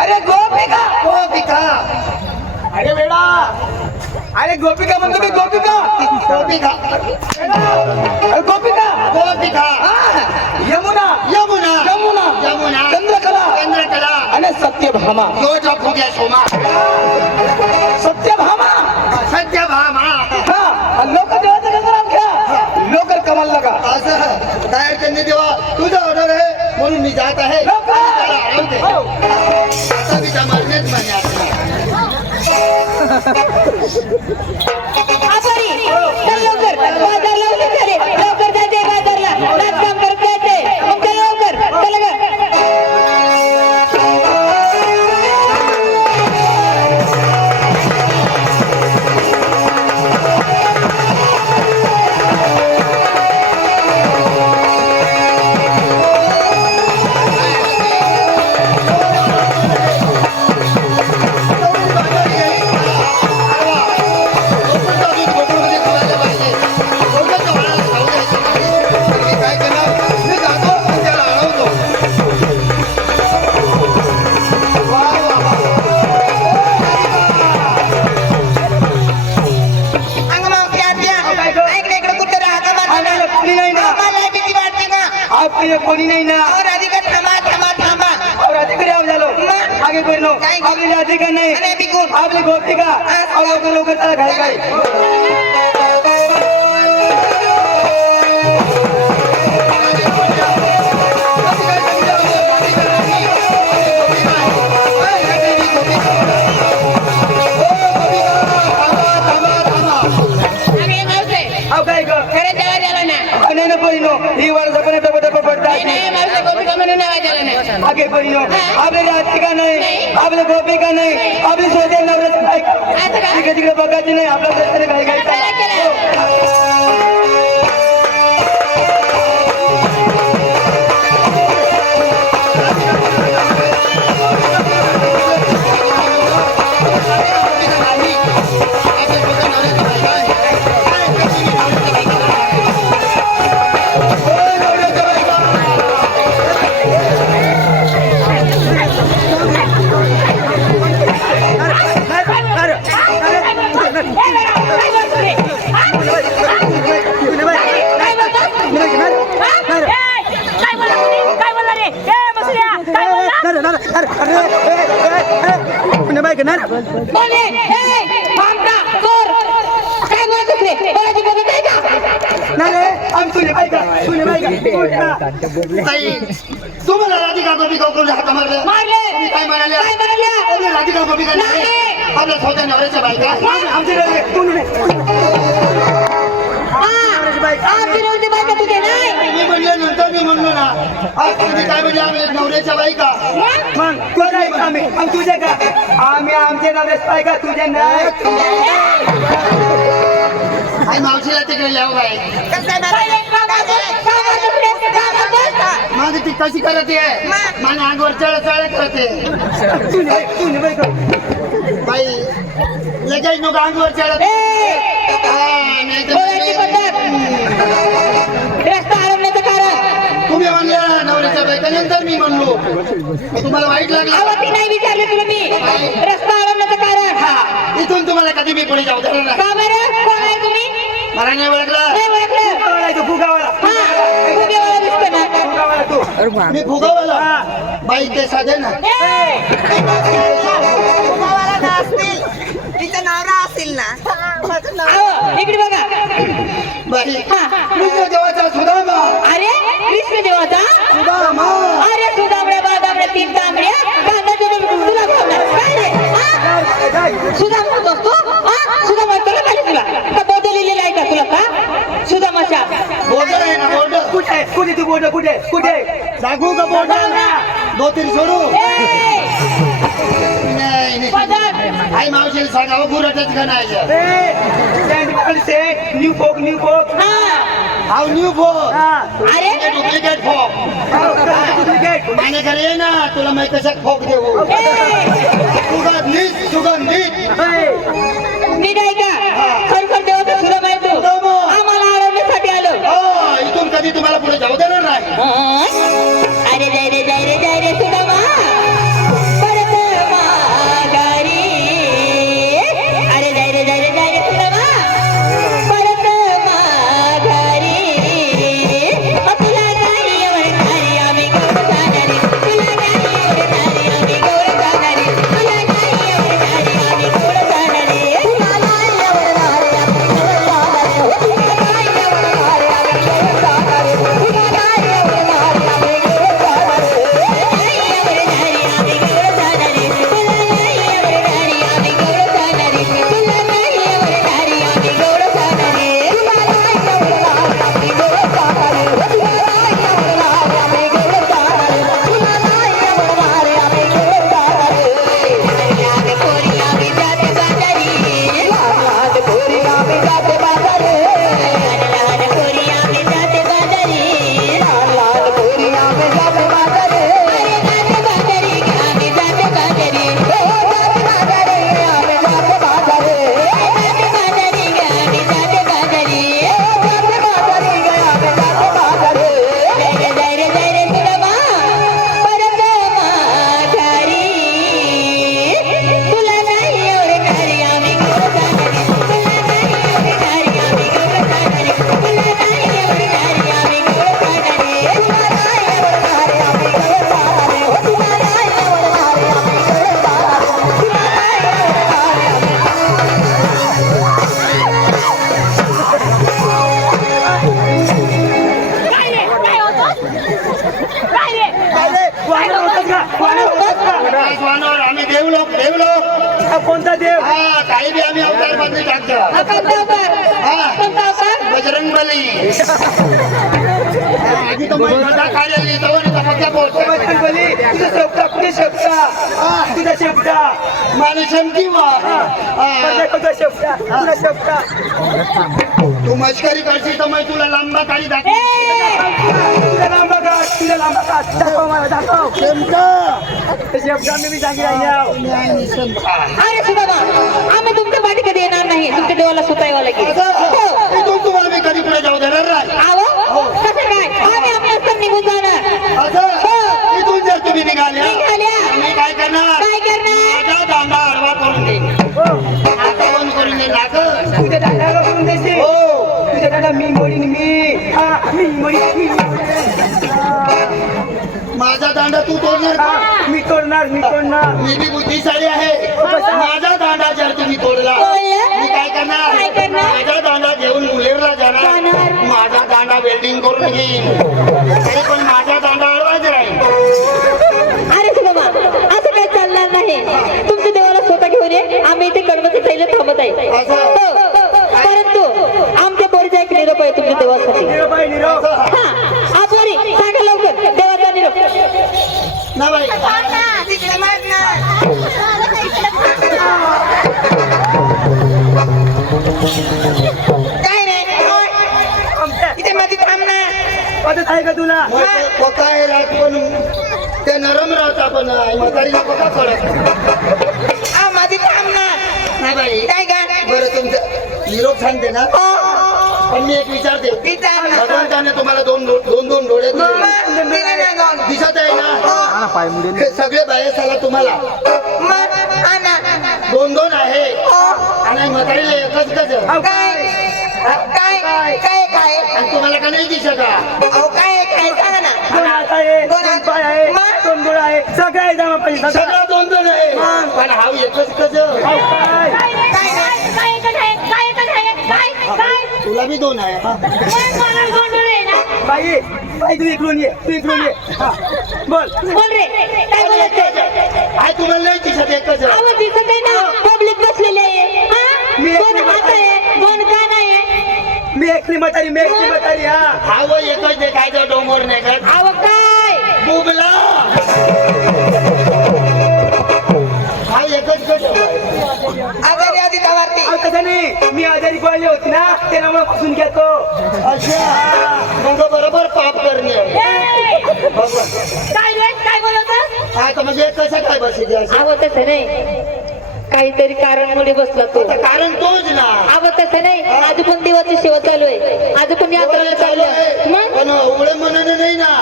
अरे गोपिका गोपिका अरे बेडा अरे गोपिका म्हणतो मी गोपिका गोपिका अरे गोपिका गोपिका हा, यमुना यमुना यमुना यमुना चंद्रकला चंद्रकला आणि सत्यभामा यो जो फुग्या सोमा सत्यभामा सत्यभामा हा लोक देवाचं गंगाराम घ्या लवकर कमाल लगा असं काय त्यांनी देवा तुझा ऑर्डर आहे म्हणून मी जात आहे लवकर. त्याला आणते. हो. आता मी त्या मारण्यात म्हणे आभारी चल लवकर बाजार लावून झाले लवकर जायचंय बाजारला नाचकाम करत जायचंय मग चल लवकर चल ग कोणी नाही ना राधिका थांबा थांबा थांबा और अधिकारी आओ झालो आगे कोई नो आपली राधिका नाही आपली गोपिका और लवकर लवकर चला घाई घाई नाही ना पहिलो ही वर्ष पण डब डब पडतात आगे पहिलो आपली राधिका नाही आपली गोपिका नाही आपली सोदे नवरच तिकडे तिकडे बघायची नाही आपल्या रस्त्याने घाई घाई बोले, ए, भामटा, चोर. काय बोलत होते? बोलायची पद्धत आहे का? ताई, तुम्हाला राधिका गोपिका करून हात मारले मारले. तुम्ही काय म्हणाल्या काय म्हणाल्या? तुम्ही राधिका गोपिका नाही नाही. आपल्या स्वतः नवऱ्याच्या बायका आमची नव्हती बायका तुझे नाही. मी म्हणले नंतर मी म्हणलो ना आज तुम्ही काय म्हणजे आम्ही नवऱ्याच्या बायका तुझे का आम्ही आमचे नवरेच बायका तुझे नाही आई मावशीला तिकडे यावं बाई माझी ती कशी करते माझ्या अंगावर चळ करते बाई लगेच नको अंगावर चढत बोलायची पद्धत. रस्ता अडवण्याचं कारण. तुम्ही म्हणले नवऱ्याच्या बायका नंतर मी म्हणलो तुम्हाला वाईट लागलं अहो, ती नाही विचारले तुला मी. रस्ता अडवण्याचं कारण. इथून तुम्हाला कधी मी पुढे जाऊ देणार नाही. का बरं? कोण आहे तुम्ही? मला नाही ओळखलं नाही ओळखलं. फुगावाला हा, फुगेवाला दिसतो ना. मी फुगवला बाई ते साधे ना तिचा नवरा असेल ना अहो, इकडे बघा. बाई हा. कृष्ण देवाचा सुदामा अरे कृष्ण देवाचा. सुदामा अरे सुदामड्या बादामड्या तीन तांबड्या कांदा तुला भावणार काय रे? हा? सुदामा बसतो. हा? सुदामा तुला काय तुला का बोर्ड लिहिलेला आहे का तुला का सुदामाच्या? बोर्ड आहे ना बोर्ड कुठे तू बोट कुठे सांगू का बोर्ड दो तीन सोडू नाही नाही. पदर. आई मावशीला सांगावं गुराटच गणायचं न्यू फोक हा. हाव न्यू फोक अरे डुप्लिकेट फोक माझ्या घरी ये ना तुला माहिती कशात फोक देऊ सुगंधित मी नाही का खरोखर देवाचा सुद्धा माहिती आम्हाला अडवण्यासाठी आलो. इथून कधी तुम्हाला पुढे जाऊ देणार नाही अरे जय रे सुदामा परत माघारी. अरे जय रे सुदामा परत माघारी. तुला नाही एवढणारी आम्ही गौर जाणारी. तुला नाही एवढणारी आम्ही गौर जाणारी. तुला नाही एवढणारी आम्ही गौर जाणारी. तुला नाही एवढणारी आम्ही गौर जाणारी. तुला नाही एवढणारी आम्ही गौर जाणारी. तुला नाही एवढणारी आम्ही गौर आम्ही देवलोक कोणता देव हा काही बी आम्ही अवतार बदली टाकतो बजरंग बली आधी तर माझा खाली फक्त बोलतो बली तुझा शेपटा कुठे शेपटा तुझा शेपटा माणूस किंवा तुझा शेपटा तुझा शेपटा तू मस्करी करशील तर मग तुला लांबा काळी दाखव तुझा लांबा काढ दाखव मला दाखव शेपटा मी सांगितलं अरे सुदामा आम्ही तुमच्या पाठी कधी येणार नाही. तुमच्या देवाला स्वतः यावं लागेल. इथून तुम्हाला मी कधी पुढे जाऊ देणार नाही आहो कसं काय आम्ही आपल्या असं निघून जाणार. असं इथून जर तुम्ही निघाल्या निघाल्या मी काय करणार काय करणार? माझा दांडा आडवा करून दे आता बंद करून दे नाक तुझ्या दादाला करून देशील हो तुझ्या दादा मी मोडीन मी मोडीन माझा दांडा तू तोडणार का? मी तोडणार मी बी बुद्धिशाली आहे. माझा दांडा जर तुम्ही तोडला तोडला? मी काय करणार? काय करणार? माझा दांडा घेऊन मुलेरला जाणार. माझा दांडा वेल्डिंग करून घेईन. तरी पण माझा दांडा अडवायचा राहील. अरे बाबा असं काही चालणार नाही. तुमच्या देवाला स्वतः घेऊन ये. आम्ही इथे गणपती खायला थांबत आहे. हो, परंतु आमच्या पोरीचा एक निरोप आहे तुमच्या देवासाठी. निरोप हा पोरी सांगा लवकर देवाचा निरोप. ना बाई तिकडे मार ना. काय रे ओय, इथे मध्ये थांब ना. पद्धत आहे का तुला? पक्का आहे राहत पण ते नरम राहता पण म्हातारीला पक्का कळत. मध्ये थांब ना. नाही बाई काय गा बरं तुमचं निरोप सांगते ना पण मी एक विचारते. विचार ना. भगवंताने तुम्हाला दोन डोळे दिले. मग दिले ना दोन. दिसत आहे ना? हे सगळे बाहेर झाला तुम्हाला मग आणा. दोन आहे आणि म्हातारीला एकच कसं काय काय काय काय आणि तुम्हाला का नाही दिसत का? अहो काय काय सांगा ना. दोन हात आहे, दोन पाय आहे, दोन डोळे आहे, सगळं आहे जमा पाहिजे सगळं. सगळं दोन आहे पण हा एकच कसं? तुला बी दोन आहे हा. बाई तू इकडून ये, तू इकडून ये. हा, बोल. बोल रे काय बोलत आहे तुम्हाला नाही दिसत एकच आहे. आवाज दिसत आहे ना. पब्लिक बसलेली आहे. हा? दोन हात आहे, दोन कान आहे. मी एकली म्हातारी हा. हा व एकच देखायचं डोंगर नाही का? अहो काय बुबला हा एकच कसं? आजारी आधी गावारती. अहो, तसं नाही, मी आजारी पडली होती ना त्यामुळे पासून घेतो. अच्छा मग बरोबर पाप करणे भगवान. काय रे काय बोलत हा तर म्हणजे कसं काय बसायचे असं? अहो तसं नाही. काहीतरी कारणमुळे बसला तो. तर कारण तोच ना. अहो तसं नाही. आज पण देवाची सेवा चालू आहे. आज पण यात्रा चालू आहे. मग पण एवढे मनाने नाही ना.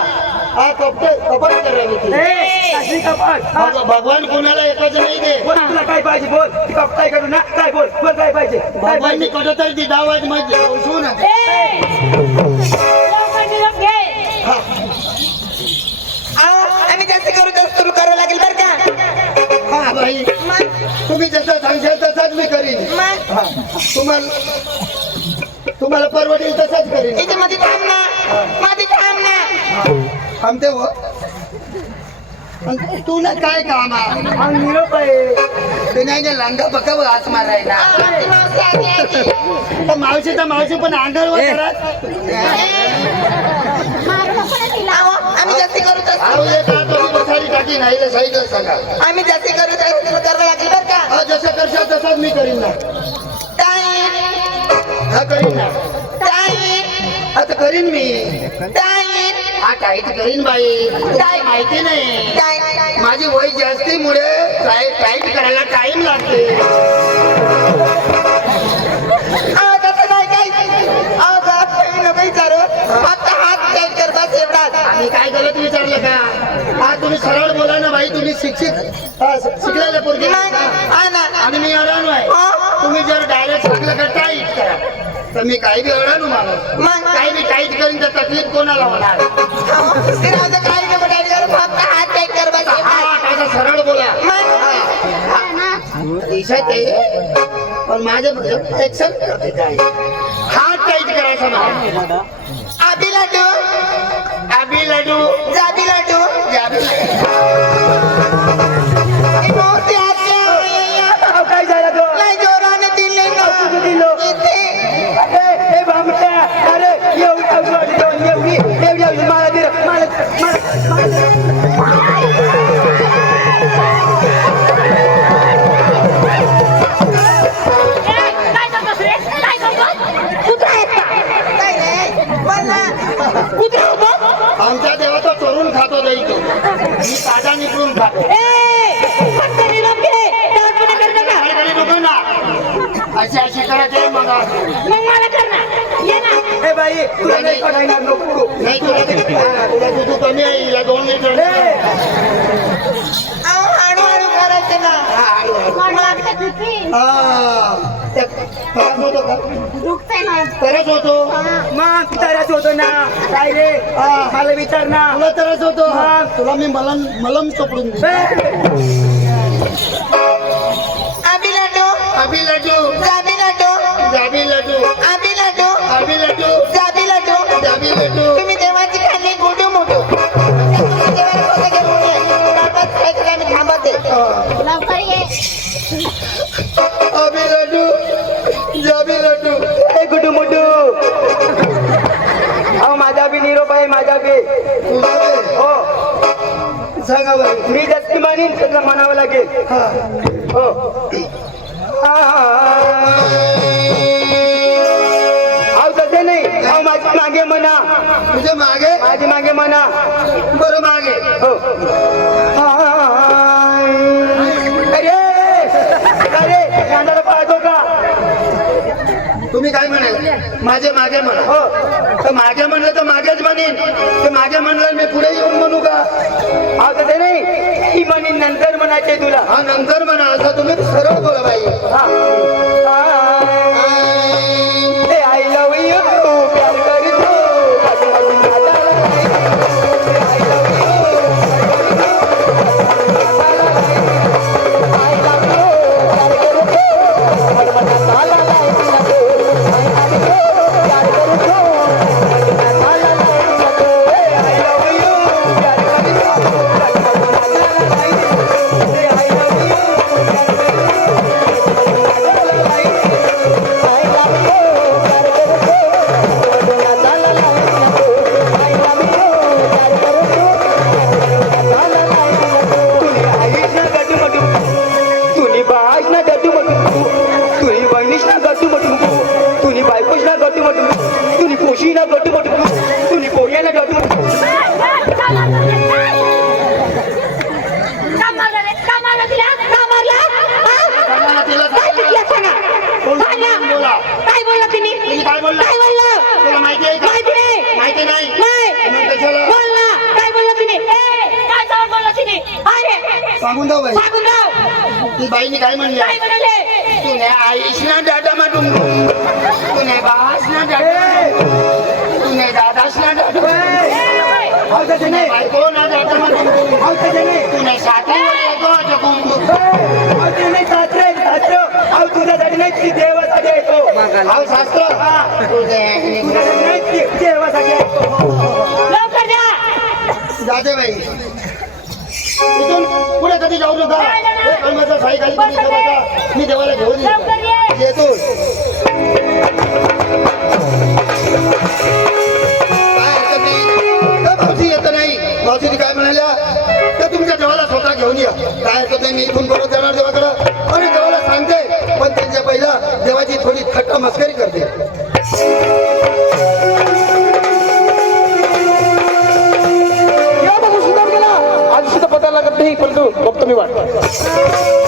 हा कपट करावी ती. ए, सासरी कपाट. हा, भगवान कोणाला एकच नाही दे. बोल तुला काय पाहिजे बोल. ती कप काय करू ना काय बोल काय पाहिजे काय भगवाननी पाहिजे. कुठं तरी ती दावाज मध्ये औषध ना. हा. अहो आम्ही जास्त करू तर सुरू करावं लागेल बरं का. हा बाई तुम्ही जसं सांगशाल तसंच मी करीन. मग हा. तुम्हाला परवडेल तसंच करीन. इथे मध्ये थांब ना. मध्ये थांब ना. थांबते हो तू ना काय काम आहे? हा निरोप आहे. ते नाही ना लांडा बघा हात मारायला. आमची मावशी आली आहे. तर मावशी पण अंडरवर करत. अहो आम्ही जास्त करू तर अहो एक हात तुम्ही बसारी टाकी नाही साईडला सांगा. आम्ही जास्त करू तर सुरू करावं लागेल बरं का. हा जसं करशाल तसंच मी करीन ना. ताई हा करीन ना. ताई आता करीन मी. ताई हा टाईट करीन बाई. काय माहिती नाही ताई माझी वय जास्तीमुळे टाईट करायला टाइम लागते. अहो तसं नाही काही. अहो गावात काही नको विचारू. फक्त हात टाईट कर बस एवढाच. आम्ही काय गलत विचारलं का? हा तुम्ही सरळ बोला ना बाई. तुम्ही शिकलेले पोरगे मग हा ना. आणि मी अडाणू आहे. तुम्ही जर डायरेक्ट सांगलं का टाईट करा तर मी काही बी अडाणू माणूस. मग काही बी टाईट करीन तर तकलीफ कोणाला होणार? फिरायचं काही नको टाईट कर. फक्त हात टाईट कर बस एवढाच. हा असं सरळ बोला. दिसत आहे पण माझं एक्शन करते काय. हात टाईट करायचा मला. आबी लाडू आबी लाडू जाबी लाडू जाबी लाडू. मोठी आत्या अहो, काय झालं तो? नाही जोराने दिले ना. कुठं दिलं? इथे ए बाबा अरे एवढी मला दे काय रे बोल ना. आमच्या देवा तो चोरून खातो नाही तो. मी ताजा निघून खातो. काय नको ना अशी करायचे मग ए बाई तुला नाही कढायला नको. नाही तुला दूध कमी आहे हिला 2 लिटर. अहो हळूहळू करायचं. लागते ना त्रास होतो का त्रास होतो मग तरच होतो ना काय रे मला विचार ना तुला त्रास होतो तुला मी मलम चोपडून दे आबी लड्डू अभि लड्डू जाबी लड्डू जाबी लड्डू आबी लड्डू अभि लड्डू जाबी लड्डू जाबी लड्डू तुम्ही देवाची खाल्ली मोठू मोठू तुम्हाला देवाला कसं घेऊन ये ताटात खायचं काय मी थांबते लवकर ये अभि लड्डू जाबी लड्डू ए गुडू मुडू अहो माझा बी निरोप आहे माझा बी तुझा बे? हो सांगा बरं मी जास्ती मानीन सगळं म्हणावं लागेल हा हो अहो तसे नाही अहो माझी मागे म्हणा तुझ्या मागे माझी मागे म्हणा बरं मागे हो अरे अरे कांदा पाहतो का तुम्ही काय म्हणाल माझे मागे म्हणा हो तर मागे म्हणलं तर मागेच म्हणेन ते मागे म्हणलं मी पुढे येऊन म्हणू का अहो तसे नाही ही म्हणीन नंतर म्हणायचे तुला हा नंतर म्हणा असं तुम्ही सरळ बोला बाई आय लव यू प्यार करतो काय बोलला तुम्ही काय बोलला काय बोलला तुला माहिती आहे का माहिती नाही माहिती नाही नाही मग कशाला बोलला काय बोलला तुम्ही काय जाऊन बोलला तुम्ही अरे सांगून जाऊ बाई सांगून जाऊ ती बाईने काय म्हणली काय म्हणाले तूने आईशना डाटा माटून तूने बासना डाटा तूने दादासना डाटा अहो तसे नाही बायको ना डाटा माटून अहो तसे नाही तूने साथी येतो जगून अहो ते नाही शास्त्र शास्त्र अहो तुझ्यासाठी नाही ती देवासाठी येतो हा शास्त्र तुझे तुझ्यासाठी नाही ती देवासाठी येतो लवकर जा जाते बाई इथून पुढे कधी जाऊ नका हे कळमाचा साई खाली तुम्ही देवाचा मी देवाला घेऊन लवकर ये. येतो काय हरकत नाही तर भाऊजी येत नाही भाऊजीने काय म्हणाल्या तर तुमच्या देवाला स्वतः घेऊन या काय हरकत नाही मी इथून बरोबर जाणार देवाकडं आणि देवाला सांगते पण त्यांच्या पहिला देवाची थोडी थट्टा मस्करी करते पता लागत नाही परंतु बघतो मी वाट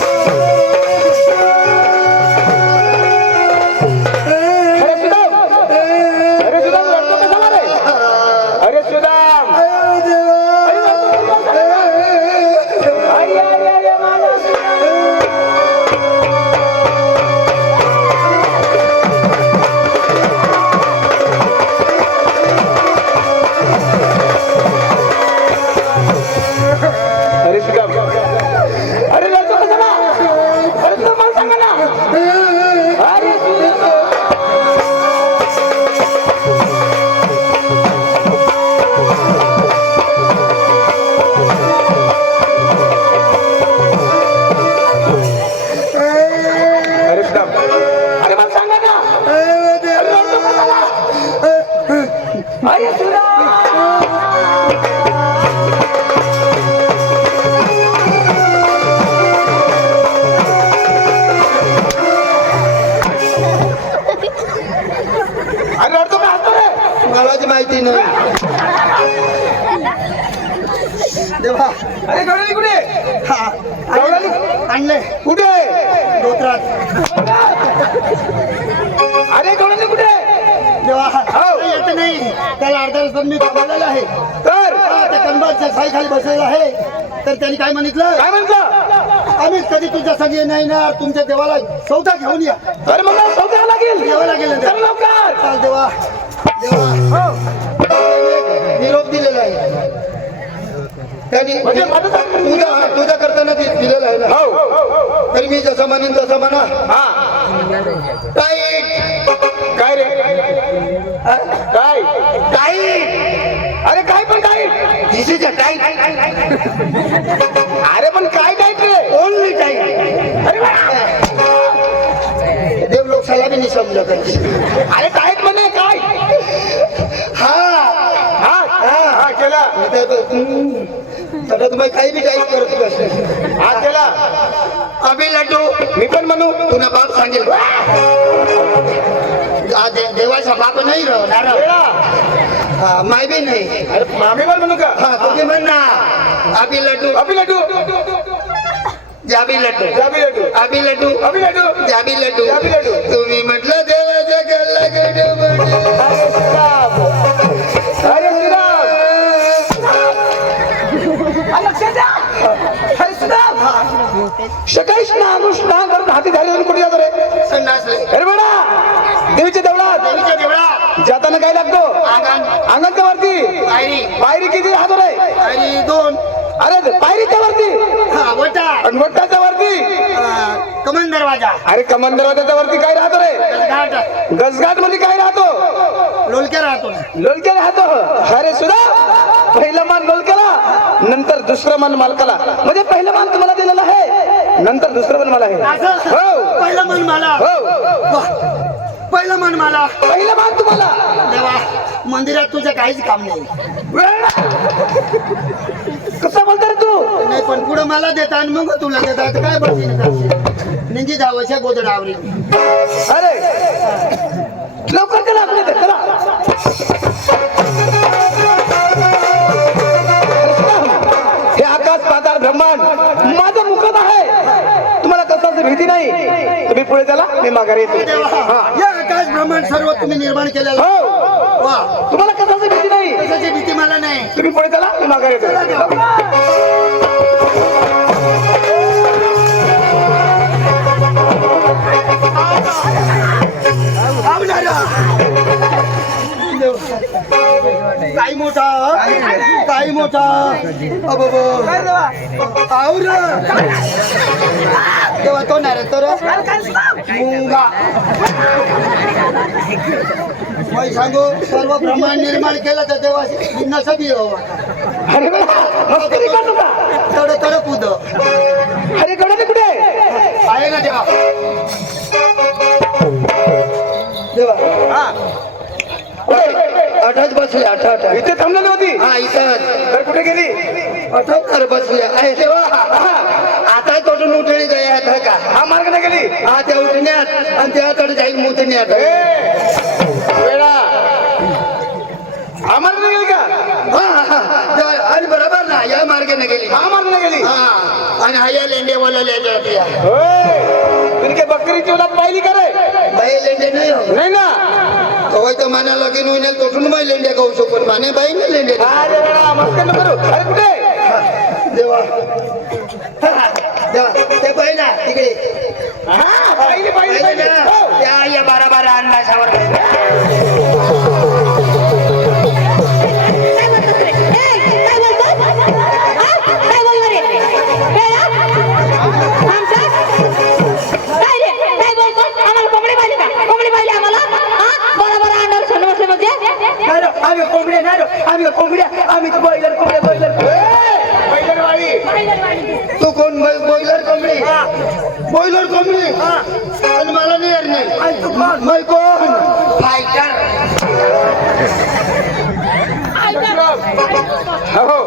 माहिती नाही देवा अरे गवळणी कुठे आणले कुठे दोत्रात अरे गवळणी कुठे देवा येत नाही त्याला अर्धा रस्ता मी बघायला आहे तर त्या कनबाच्या साई खाली बसलेला आहे तर त्यांनी काय म्हणितलं काय म्हणतो आम्ही कधी तुझ्या संगी नाही ना तुमच्या देवाला सौदा घेऊन या अरे मग सौदा लागेल देवाला गेले चल लवकर. चाल देवा देवा निरोप दिलेला आहे त्यांनी म्हणजे माझं सांग. तुझ्या करताना दिलेला आहे ना हो तरी मी जसं म्हणेन तसं म्हणा हा टाईट काय रे काय टाईट अरे काय पण काय दिस इज अ टाईट अरे पण काय काय रे ओनली टाईट अरे वा. देव लोक सलामी नाही समजत अरे काय म्हणे काय हा हा हा केला आता तुम्ही काही बी टाईप करत बसले हा केला अभि लड्डू मी पण म्हणू तुला बाप सांगेल देवाचा बाप नाही राहणार वेळा. माय बी नाही अरे मामी पण म्हणू का हा तुम्ही म्हण ना अभि लड्डू अभि लड्डू जाबी लड्डू जाबी लड्डू अभि लड्डू अभि लड्डू जाबी लड्डू जाबी लड्डू. तुम्ही म्हटलं देवाच्या गल्ला गड्डू अरे श्रीराम अरे श्रीराम लक्षात द्या अरे श्रीराम सकाळी स्नान करून हाती धारी कुठे जातो रे संडासले अरे बेटा देवीच्या देवळात देवीच्या देवळा जाताना काय लागतो अंगण अंगणच्या वरती पायरी पायरी किती राहतो रे पायरी 2 अरे पायरीच्या वरती हा वटा आणि मोठाच्या वरती कमन दरवाजा अरे कमान दरवाजाच्या वरती काय राहतो रे घाट गजघाट मध्ये काय राहतो लोलक्या राहतो लोलक्या राहतो अरे सुद्धा पहिलं मान लोलक्याला नंतर दुसरं मान मालकाला म्हणजे पहिलं मान तुम्हाला दिलेलं आहे नंतर दुसरं मान मला आहे हो पहिला मन मला हो पहिला मन मला पहिलं मान तुम्हाला देवा मंदिरात तुझं काहीच काम नाही कसं बोलतो रे तू नाही पण पुढे मला देता आणि मग तुला देतात काय बघ निंजी जावशा गोदडावरी अरे लवकर त्याला आपल्या इथे, चला. हे आकाश पाताळ ब्रह्मांड माझं मुखात आहे तुम्हाला कशाची भीती नाही तुम्ही पुढे चला मी माघारी येतो हा. या आकाश ब्रह्मांड सर्व तुम्ही निर्माण केलेलं हो वा तुम्हाला कशाची भीती नाही कशाची भीती मला नाही तुम्ही पुढे चला मी माघारी येतो काही मोठा काही मोठा अबो आवर तेव्हा तो नाही रे तर मुंगा मग सांगू सर्व ब्रह्मांड निर्माण केलं तर तेव्हा नसबी अरे मस्करी करतो का तड तड कुद अरे गणपती कुठे आहे? आहे ना देवा देवा आठाच बसले आठ इथे थांबलेली होती हा इथं तर कुठे गेली अठ्याहत्तर बसले आहे देवा आता तोडून उठणी जायत का हा मार्ग नाही गेली हा त्या उठण्यात आणि त्याकडे जाईल मुतण्यात वेळा हा मार्ग नाही गेली का आणि बरोबर ना या मार्गाने गेली हा मार्ग नाही गेली हा आणि हा या लेंडे बोलवल्या होय तुम्ही काय बकरीची उलाद पाहिली का रे बाई लेंडे नाही हो नाही ना कवाय तर माना लगीन होईल तोडून बाई लेंडे गाऊ शकतो माने बाई नाही लेंडे अरे वेळा मस्करी नको करू अरे कुठे देवा देवा ते पहिला तिकडे हा पाहिली पाहिली पाहिलं पाहिली ना? हो. त्या या 12 अंदाजावर आम्ही कोंबड्या नाही रो. आम्ही कोंबड्या आम्ही तर बॉयलर कोंबड्या बॉयलर तू कोण बॉयलर कोंबडी बॉयलर कोंबडी आणि मला नेर नाही मैं कोण फायटर हो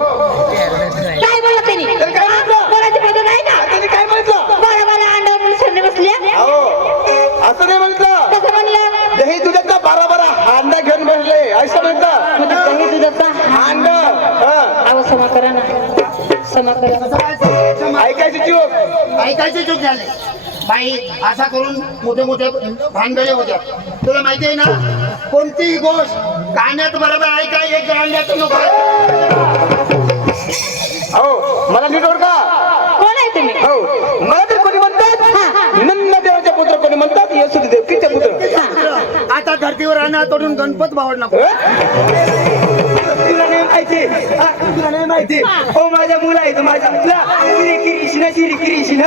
काय बोलत त्यांनी तर काय म्हटलं बोलायची पद्धत नाही का त्यांनी काय म्हटलं बरोबर अंडावर सरने बसल्या हो असं नाही म्हटलं कसं म्हणलं दही तुझ्या 12 हांडा घेऊन बसले असं म्हटलं म्हणजे दही दुधाचा हांड आव समा करा ना समा करा ऐकायची चूक ऐकायचे चूक झाले बाई असा करून मोठे मोठे भानगडे होत्या तुला माहिती आहे ना कोणतीही गोष्ट कानात बरोबर ऐका एक अंड्यात नको हो मला नीट ओळखा कोण आहे तुम्ही हो आरतीवर आणा तोडून गणपत भावड नको तुला नाही माहिती हा, तुला नाही माहिती हो माझ्या मुला आहे माझ्या मुला श्री कृष्ण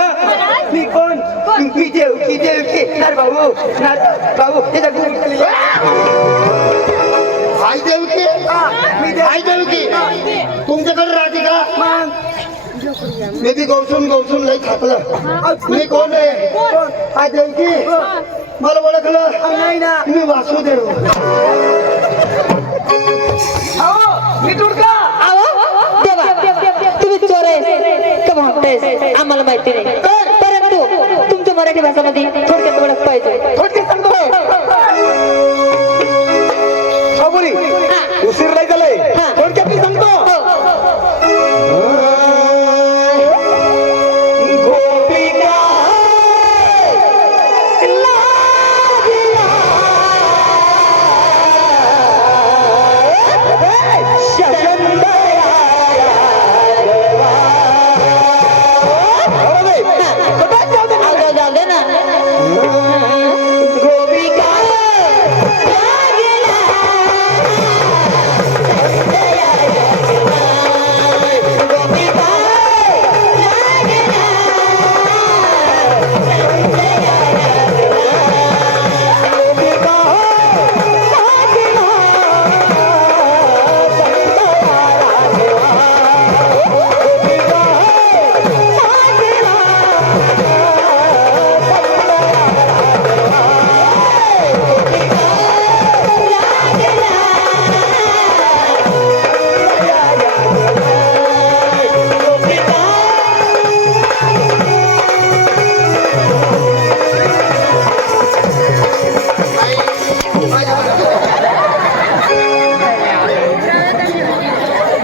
मी कोण मी देवकी नार भाऊ त्याच्या आई देवकी आई देवकी तुमच्याकडे राहते का मी बी गौसून लई थाकलं मी कोण आहे आई देवकी मला ओळखलं नाही ना मी वासुदेव मी तुडका देवा तुम्ही चोर आहे का म्हणतेस आम्हाला माहिती नाही परंतु तुमच्या मराठी भाषेमध्ये थोडक्यात ओळख पाहिजे थोडक्यात सांगतो बोली उशीर नाही झालंय थोडक्यात मी सांगतो गोपिका जाऊ दे ना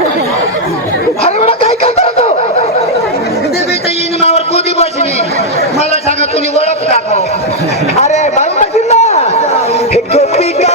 अरे मला काय करतो तू देवीच्या इनमावर कोणी बसली मला सांगा तुम्ही ओळख दाखव अरे बाळू टाकील ना हे गोपिका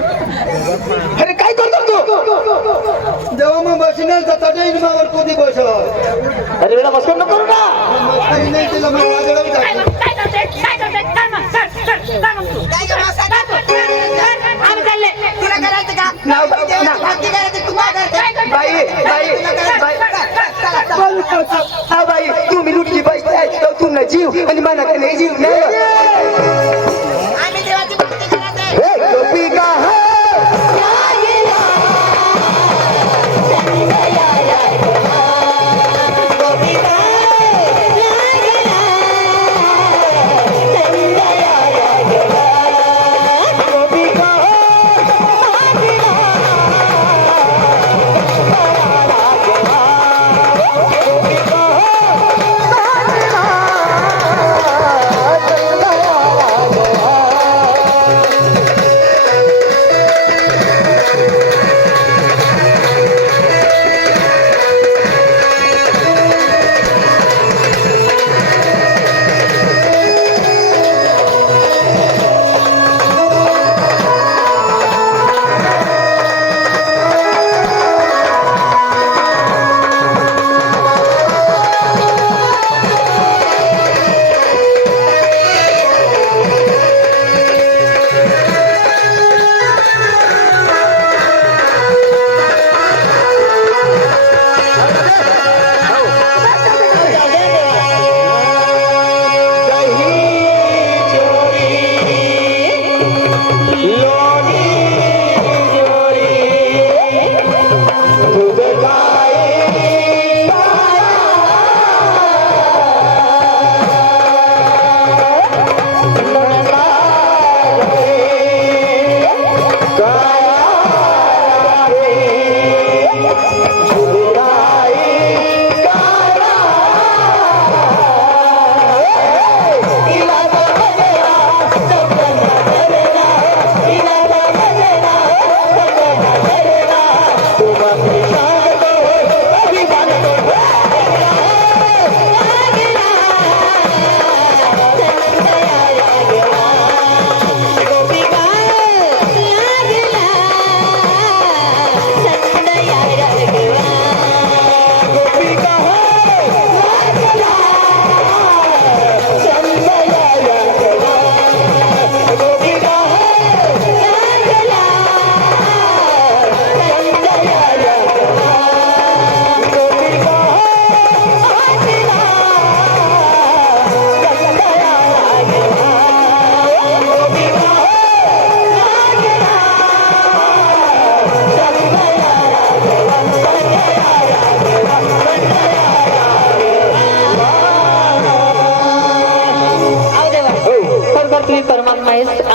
अरे काय करतो तू जेव्हा मग बसणार तर इनमावर कोणी बस अरे वेळा बसवून नको ना नाही तिला मग वाजवलं जातं. तुला करायचं का नाव भक्ती करायची तू काय करते बाई तुम्ही लुटली बाई तुमला जीव आणि मला नाही जीव नाही आम्ही देवाची भक्ती करायचं गोपिका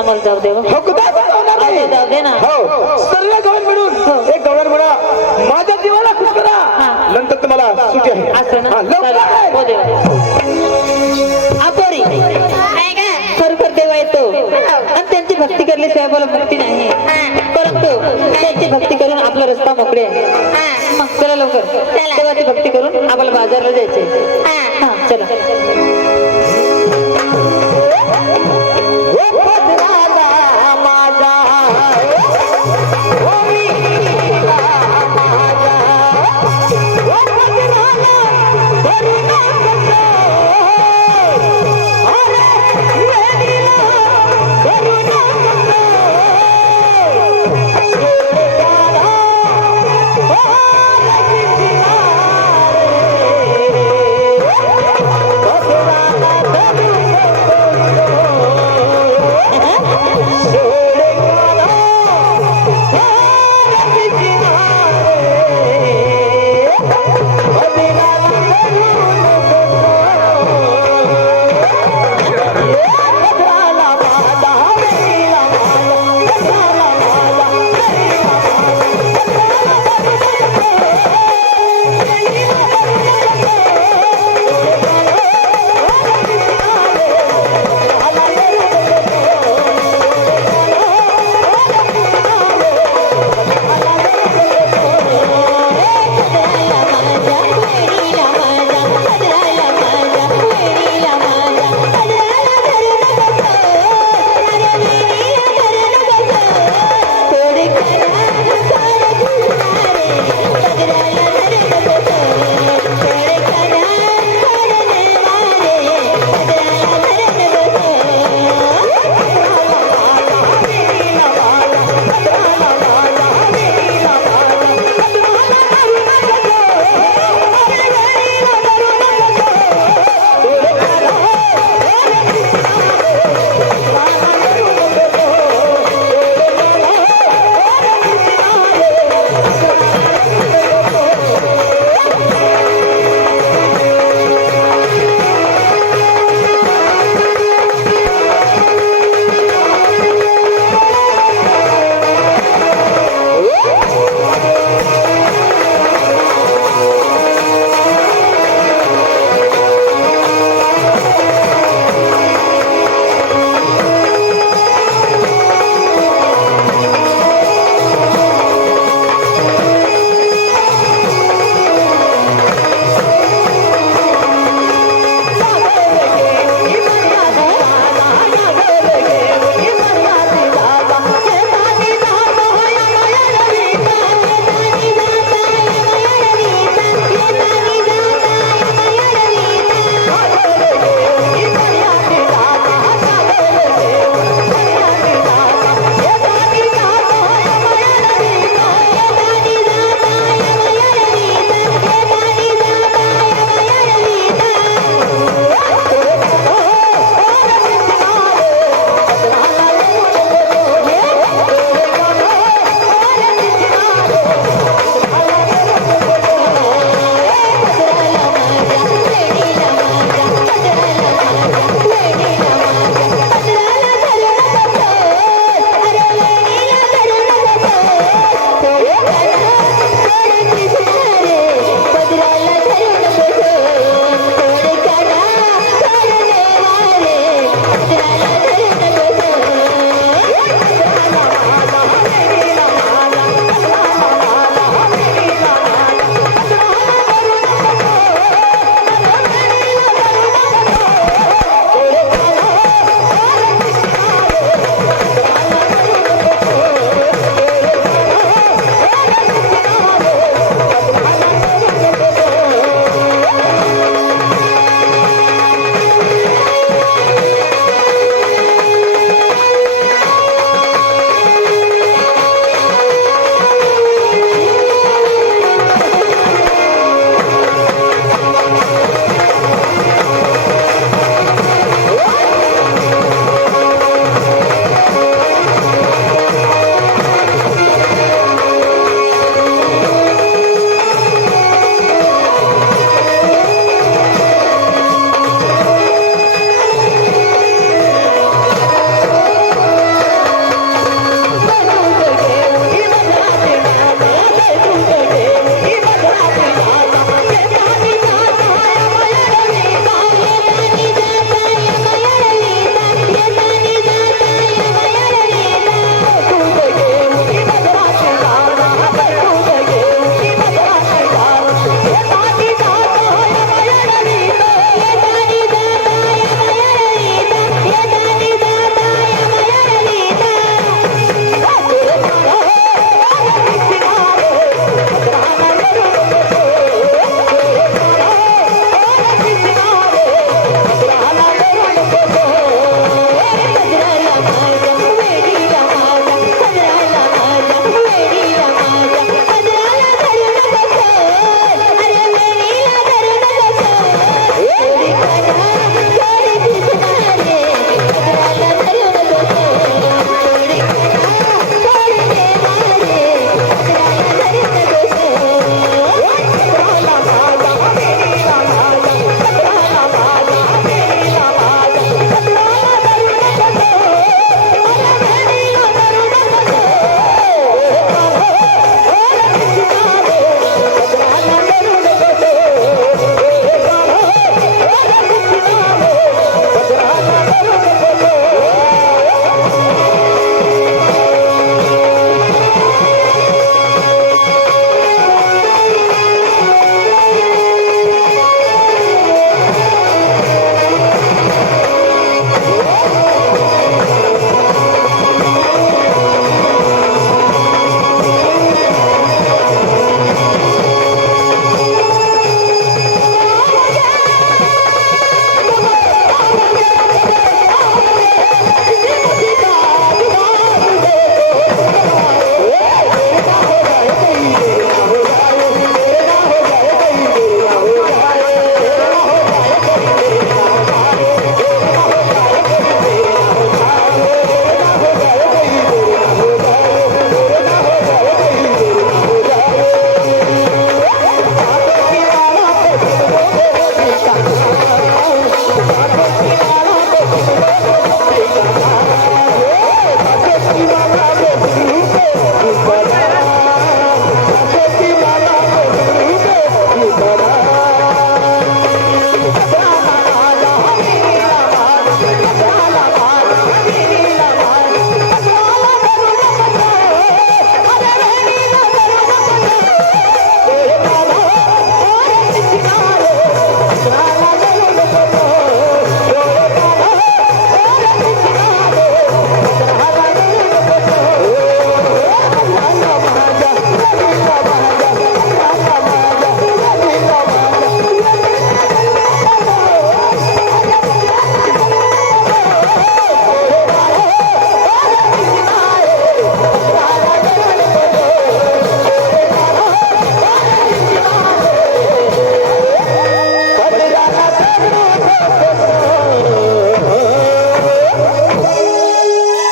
आम्हाला जाऊ दे हो. हो कुठं होणार नाही आम्हाला जाऊ दे ना. हो सर्व गवण मिळून एक गवण म्हणा माझ्या जीवाला खुश करा नंतर तुम्हाला सुट्टी आहे असं ना हा, लवकर चला. आहे. हो देवा. आपोरी खरोखर देवा येतो आणि त्यांची भक्ती करल्याशिवाय मला मुक्ती नाही परंतु त्यांची भक्ती करून आपला रस्ता मोकळे आहे मग चला लवकर देवाची भक्ती करून आम्हाला बाजारला जायचंय हा चला.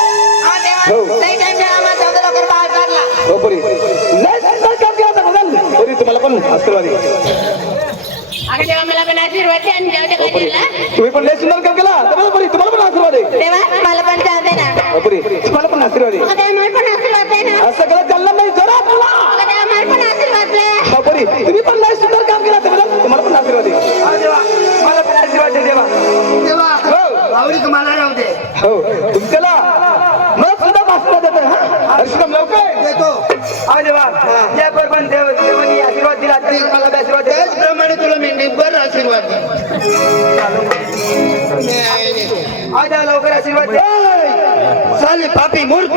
लई टाइम द्या आम्हाला जाऊ दे लवकर बाहेर काढला. हो परी लय सुंदर काम केलं होतं बघा. परी तुम्हाला पण आशीर्वाद आहे. अगं देवा मला पण आशीर्वाद दे आणि जाऊ दे कधीला. तुम्ही पण लय सुंदर काम केला तुम्हाला परी तुम्हाला पण आशीर्वाद आहे. देवा मला पण जाऊ दे ना. हो परी तुम्हाला पण आशीर्वाद आहे. अगं देवा मला पण आशीर्वाद दे ना. असं करत चाललं नाही जरा बोला. अगं देवा मला पण आशीर्वाद दे. हो परी तुम्ही पण लय सुंदर काम केलं तुम्हाला पण आशीर्वाद आहे. देवा मला पण आशीर्वाद दे देवा. देवा हो आवडी तुम्हाला राहू दे. हो तुमच्याला मला सुद्धा आशीर्वाद देतोय हा हर्षम लवकर देतो. हा देवा या पण देवानी आशीर्वाद दिला तरी मला बी आशीर्वाद दे. त्याचप्रमाणे तुला मी निब्बर आशीर्वाद देतो. हा देवा लवकर आशीर्वाद दे. साले पापी मूर्ख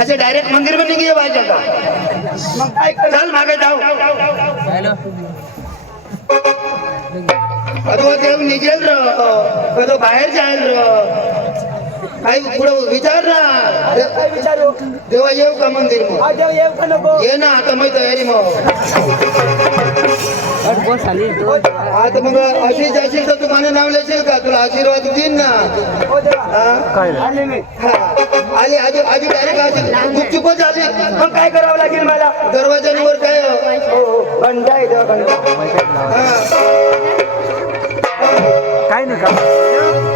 असे डायरेक्ट मंदिर में नहीं पाहिजे का. मग काय कर चल मागे जाऊ. अगो देव निघेल र बाहेर जाईल र काही पुढं विचार ना. काय विचारू देवा येऊ का मंदिर मग. हा देवा येऊ का नको ये ना आता मी तयारी मग. आता मग अशी जाशील तर तुम्हाला नाव लिहिशील का तुला आशीर्वाद देईन ना. हो देवा हा? आले मी हा. आली आजू आजू डायरेक्ट आली गुपचुपच आली. मग काय करावं लागेल मला दरवाजावर काय हो हो घंटा आहे देवा घंटा हा.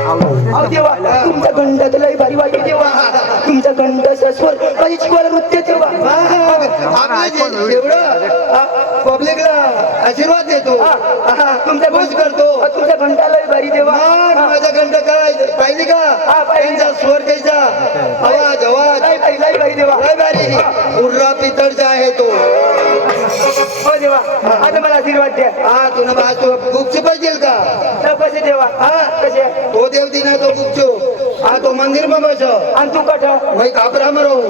अहो देवा तुमच्या घंटाच लय भारी वाटते देवा तुमच्या घंटाचा स्वर माझी जीवाला नृत्य देवा आपलं एवढं पब्लिकला आशीर्वाद देतो. तुमच्या खुश करतो. तुमच्या घंटा लय भारी देवा मग माझा कंठ काय पाहिली का पाहिली. त्यांचा स्वर त्याचा आवाज आवाज लय भारी देवा लय भारी. उर्रा पितळचा आहे तो. हो देवा आता मला आशीर्वाद द्या हा तुला तू गुपचूप येईल का. तर कसे देवा हा कसे तो देव दिना तो गुपचूप. हा तो मंदिर में बस आणि तू कठ मैं कापरा में रहूं.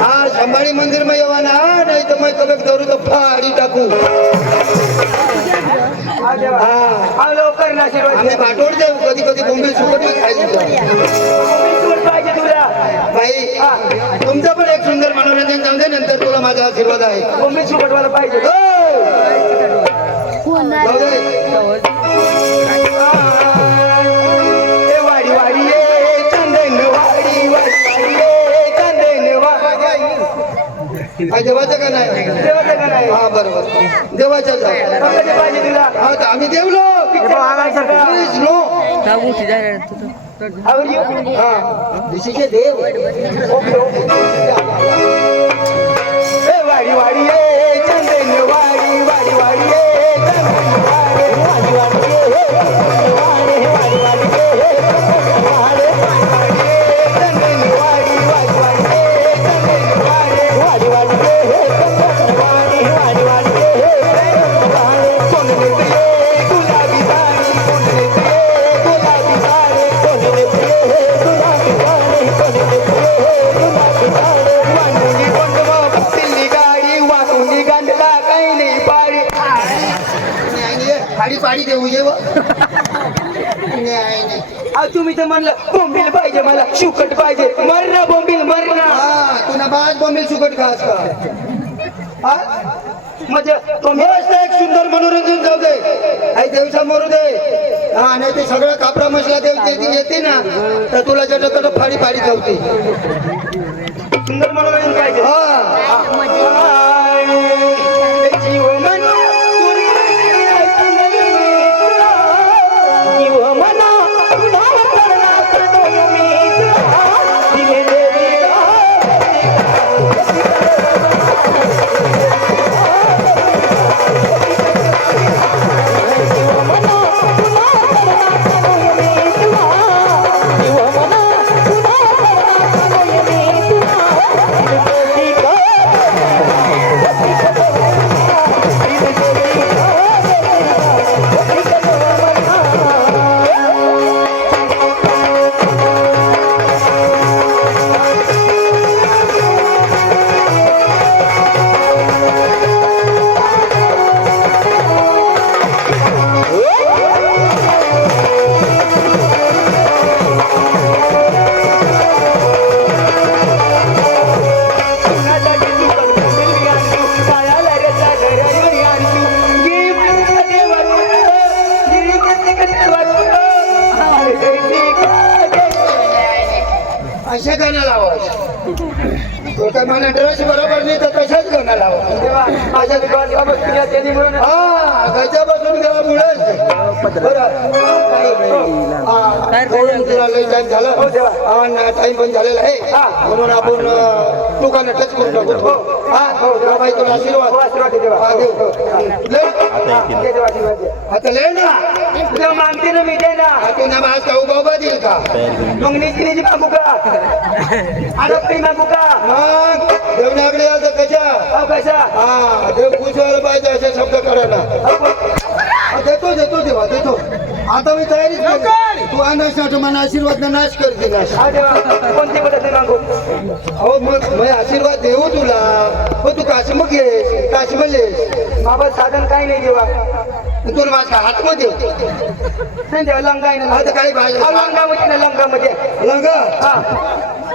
हाँ संभाली मंदिर में येवा ना नहीं तो मैं कभी धरू तो फाड़ी टाकू. हा देवा हा हा लवकर ना आशीर्वाद आम्ही द्या पाठवून देऊ कधी कधी बोंबील सुकट खायची. तूच पाहिजे तुला बाई तुमचं पण एक सुंदर मनोरंजन जाऊ दे नंतर तुला माझा आशीर्वाद आहे. बोंबील सुकटवाला पाहिजे जाऊ दे. ए वाडी वाडी ये चंदन वाडी वाडी वाडी ये चंदन वाडी काय देवाचं का नाही. देवाचं का नाही हा बरोबर देवाच्या जाऊ. कसे पाहिजे तुला हा तर आम्ही देवलो. Please, no. How are you? हा This is a Dev. Okay okay ए वाडी वाडी ये चंदन वाडी वाडी वाडी ये चंदन वाडी वाडी वाडी ये वाडी वाडी वाडी ये चंदन वाडी वाडी वाडी ये चंदन वाडी वाडी वाडी ये चंदन वाडी वाडी वाडी ये सोने पे गुलाबी साडी सोने पे गुलाबी साडी सोने पे गुलाबी साडी सोने पे गुलाबी साडी वांगुली कोंडवा बसली गाडी वांगुली गांडला काही नाही पाडी पाडी पाडी देऊ ये नाही. तुम्ही तर म्हणलं बोंबील पाहिजे मला शुकट पाहिजे मर ना बोंबील मर ना हा तुला बाज बोंबील सुकट खास का. हा? म्हणजे तुम्ही मस्त एक सुंदर मनोरंजन जाऊ दे. आई देवचा मरू दे. हा नाही ते सगळं कापरा मसला देव ते येते ना तर तुला जट फाडी फाडी ठेवते. सुंदर मनोरंजन पाहिजे जीवन जीव मना तुला करणार मी दिले देवी काय मला ड्रेस बरोबर नाही तर कशाच घेणार तेव्हा माझ्या विश्वासला बसली आहे त्यांनी म्हणून हा घरच्या बसून गेल्यामुळेच बरं बोलून तुला लई टाइम झाला टाइम पण झालेला आहे म्हणून आपण दुकानं टच करून टाकू हा बाई तुला आशीर्वाद हा, देऊ. ले. आता ले ना तुझं मागते ना मी दे ना तू ना आज का उभा देईल का मग निजी मागू का आरोपी मागू का मग देवनाकडे आता कशा अहो कशा हा देव खुश व्हायला पाहिजे असे शब्द करायला देतो देतो देवा देतो आता मी तयारीच केली. तू अनाश मला आशीर्वाद नाश करते नाश हा देवा कोणती पद्धती मागू हो मग मी आशीर्वाद देऊ तुला हो तू काश्मीर घेस काश्मीर लेस बाबा साधन काही नाही देवा तुला माझ्या हातमध्ये नाही देवा लंगा नाही आता काही भाजी लंगामध्ये ना लंगामध्ये लंगा हा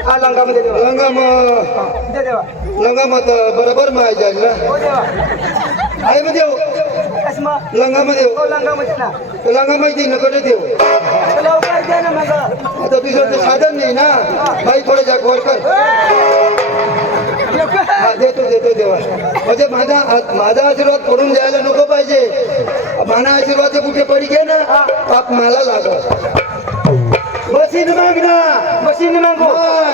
हा लंगामध्ये देवा लंगा मग दे देवा लंगा मग बरोबर माहिती आहे ना हो देवा आहे मग देऊ कसमा लंगामध्ये हो लंगामध्ये ना लंगा माहिती नकडे देऊ लवकर द्या ना मग आता तुझं तर साधन नाही ना बाई थोडं जागवार कर हा, देतो देतो देवा म्हणजे माझा आशीर्वाद पडून द्यायला नको पाहिजे माझा आशीर्वाद जर कुठे पडी घे ना पाप मला लागत बसीन माग ना मशीन मागू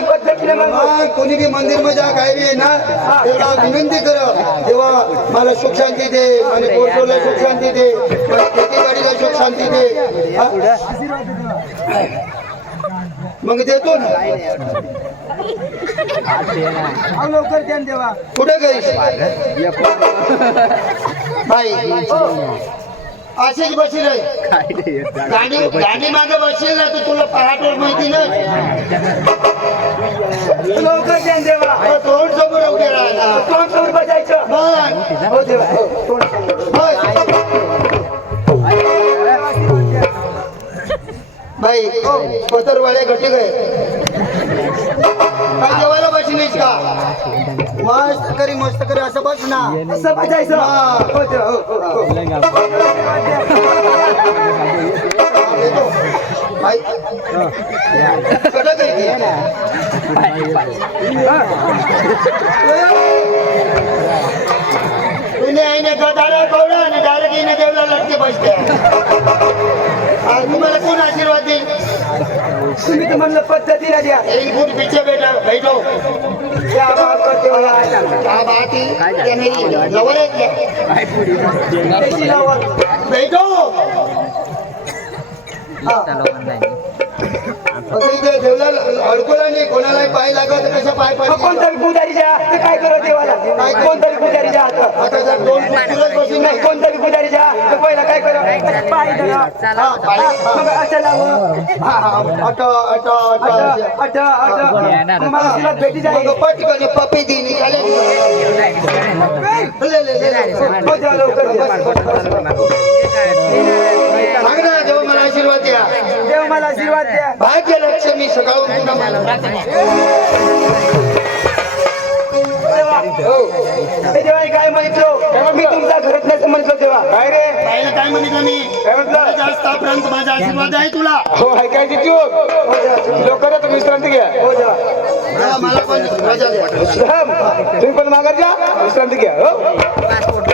पद्धतीने मागू मग कोणी बी मंदिर मध्ये काय बी आहे ना तेव्हा विनंती कर तेव्हा मला सुख शांती दे आणि पोटोला सुख शांती दे खेतीवाडीला सुख शांती दे हा? मग देतो ना अहो लवकर द्या ना देवा कुठे गईस बाई अशीच बशील आहे गाडी मागे बसशील ना तर तुला पहाटवर माहिती ना लवकर द्या ना देवा तोंड समोर उभे राहणार तोंड समोर बसायचं मग हो देवा हो, तोंड समोर बस. बाई पतरवाळे घटे गए काय जेवायला बसली नाहीस का मस्त करी असं बस ना असं बसायचं हो देवा हो, हो, हो. देतो. बाई कडक आहे ती. तुने आईने गदारा कवडा आणि डायरेक्ट येणे देवला लटके बसते तुम्हाला कोण आशीर्वाद देईल तुम्ही तर म्हणलं पद्धतीला द्या एक फूट पीछे बेटा बैठो क्या बात करते हो यार? क्या बात है क्या नहीं लवर है क्या कैसी लावत? बैठो देवला अडकोला नाही कोणालाही पाय लागत कसं पाय मग पाय कोणतरी पुजारी द्या तर काय करत देवाला कोणतरी पुजारी द्या आता आता जर दोन फूट तुलाच बसून नाही कोणतरी पुजारी द्या तर पहिला काय करा पाय धरा मग असं लावं अट मला तिला भेटी जाईल पटकन पपी दी निघाले हो द्या लवकर द्या. सांग ना देव मला आशीर्वाद द्या देव मला आशीर्वाद द्या भाग्य लक्ष्मी सकाळून पुन्हा मला हो हे देवा काय म्हणतो मी तुमचा घरात नाही म्हणतो तेव्हा काय रे बाईला काय म्हणित मी काय म्हटलं जास्त आतापर्यंत माझा आशीर्वाद आहे तुला हो ऐकायची चूक लवकरच विश्रांती घ्या हो देवा मला पण मजा द्या तुम्ही पण माघार घ्या विश्रांती घ्या हो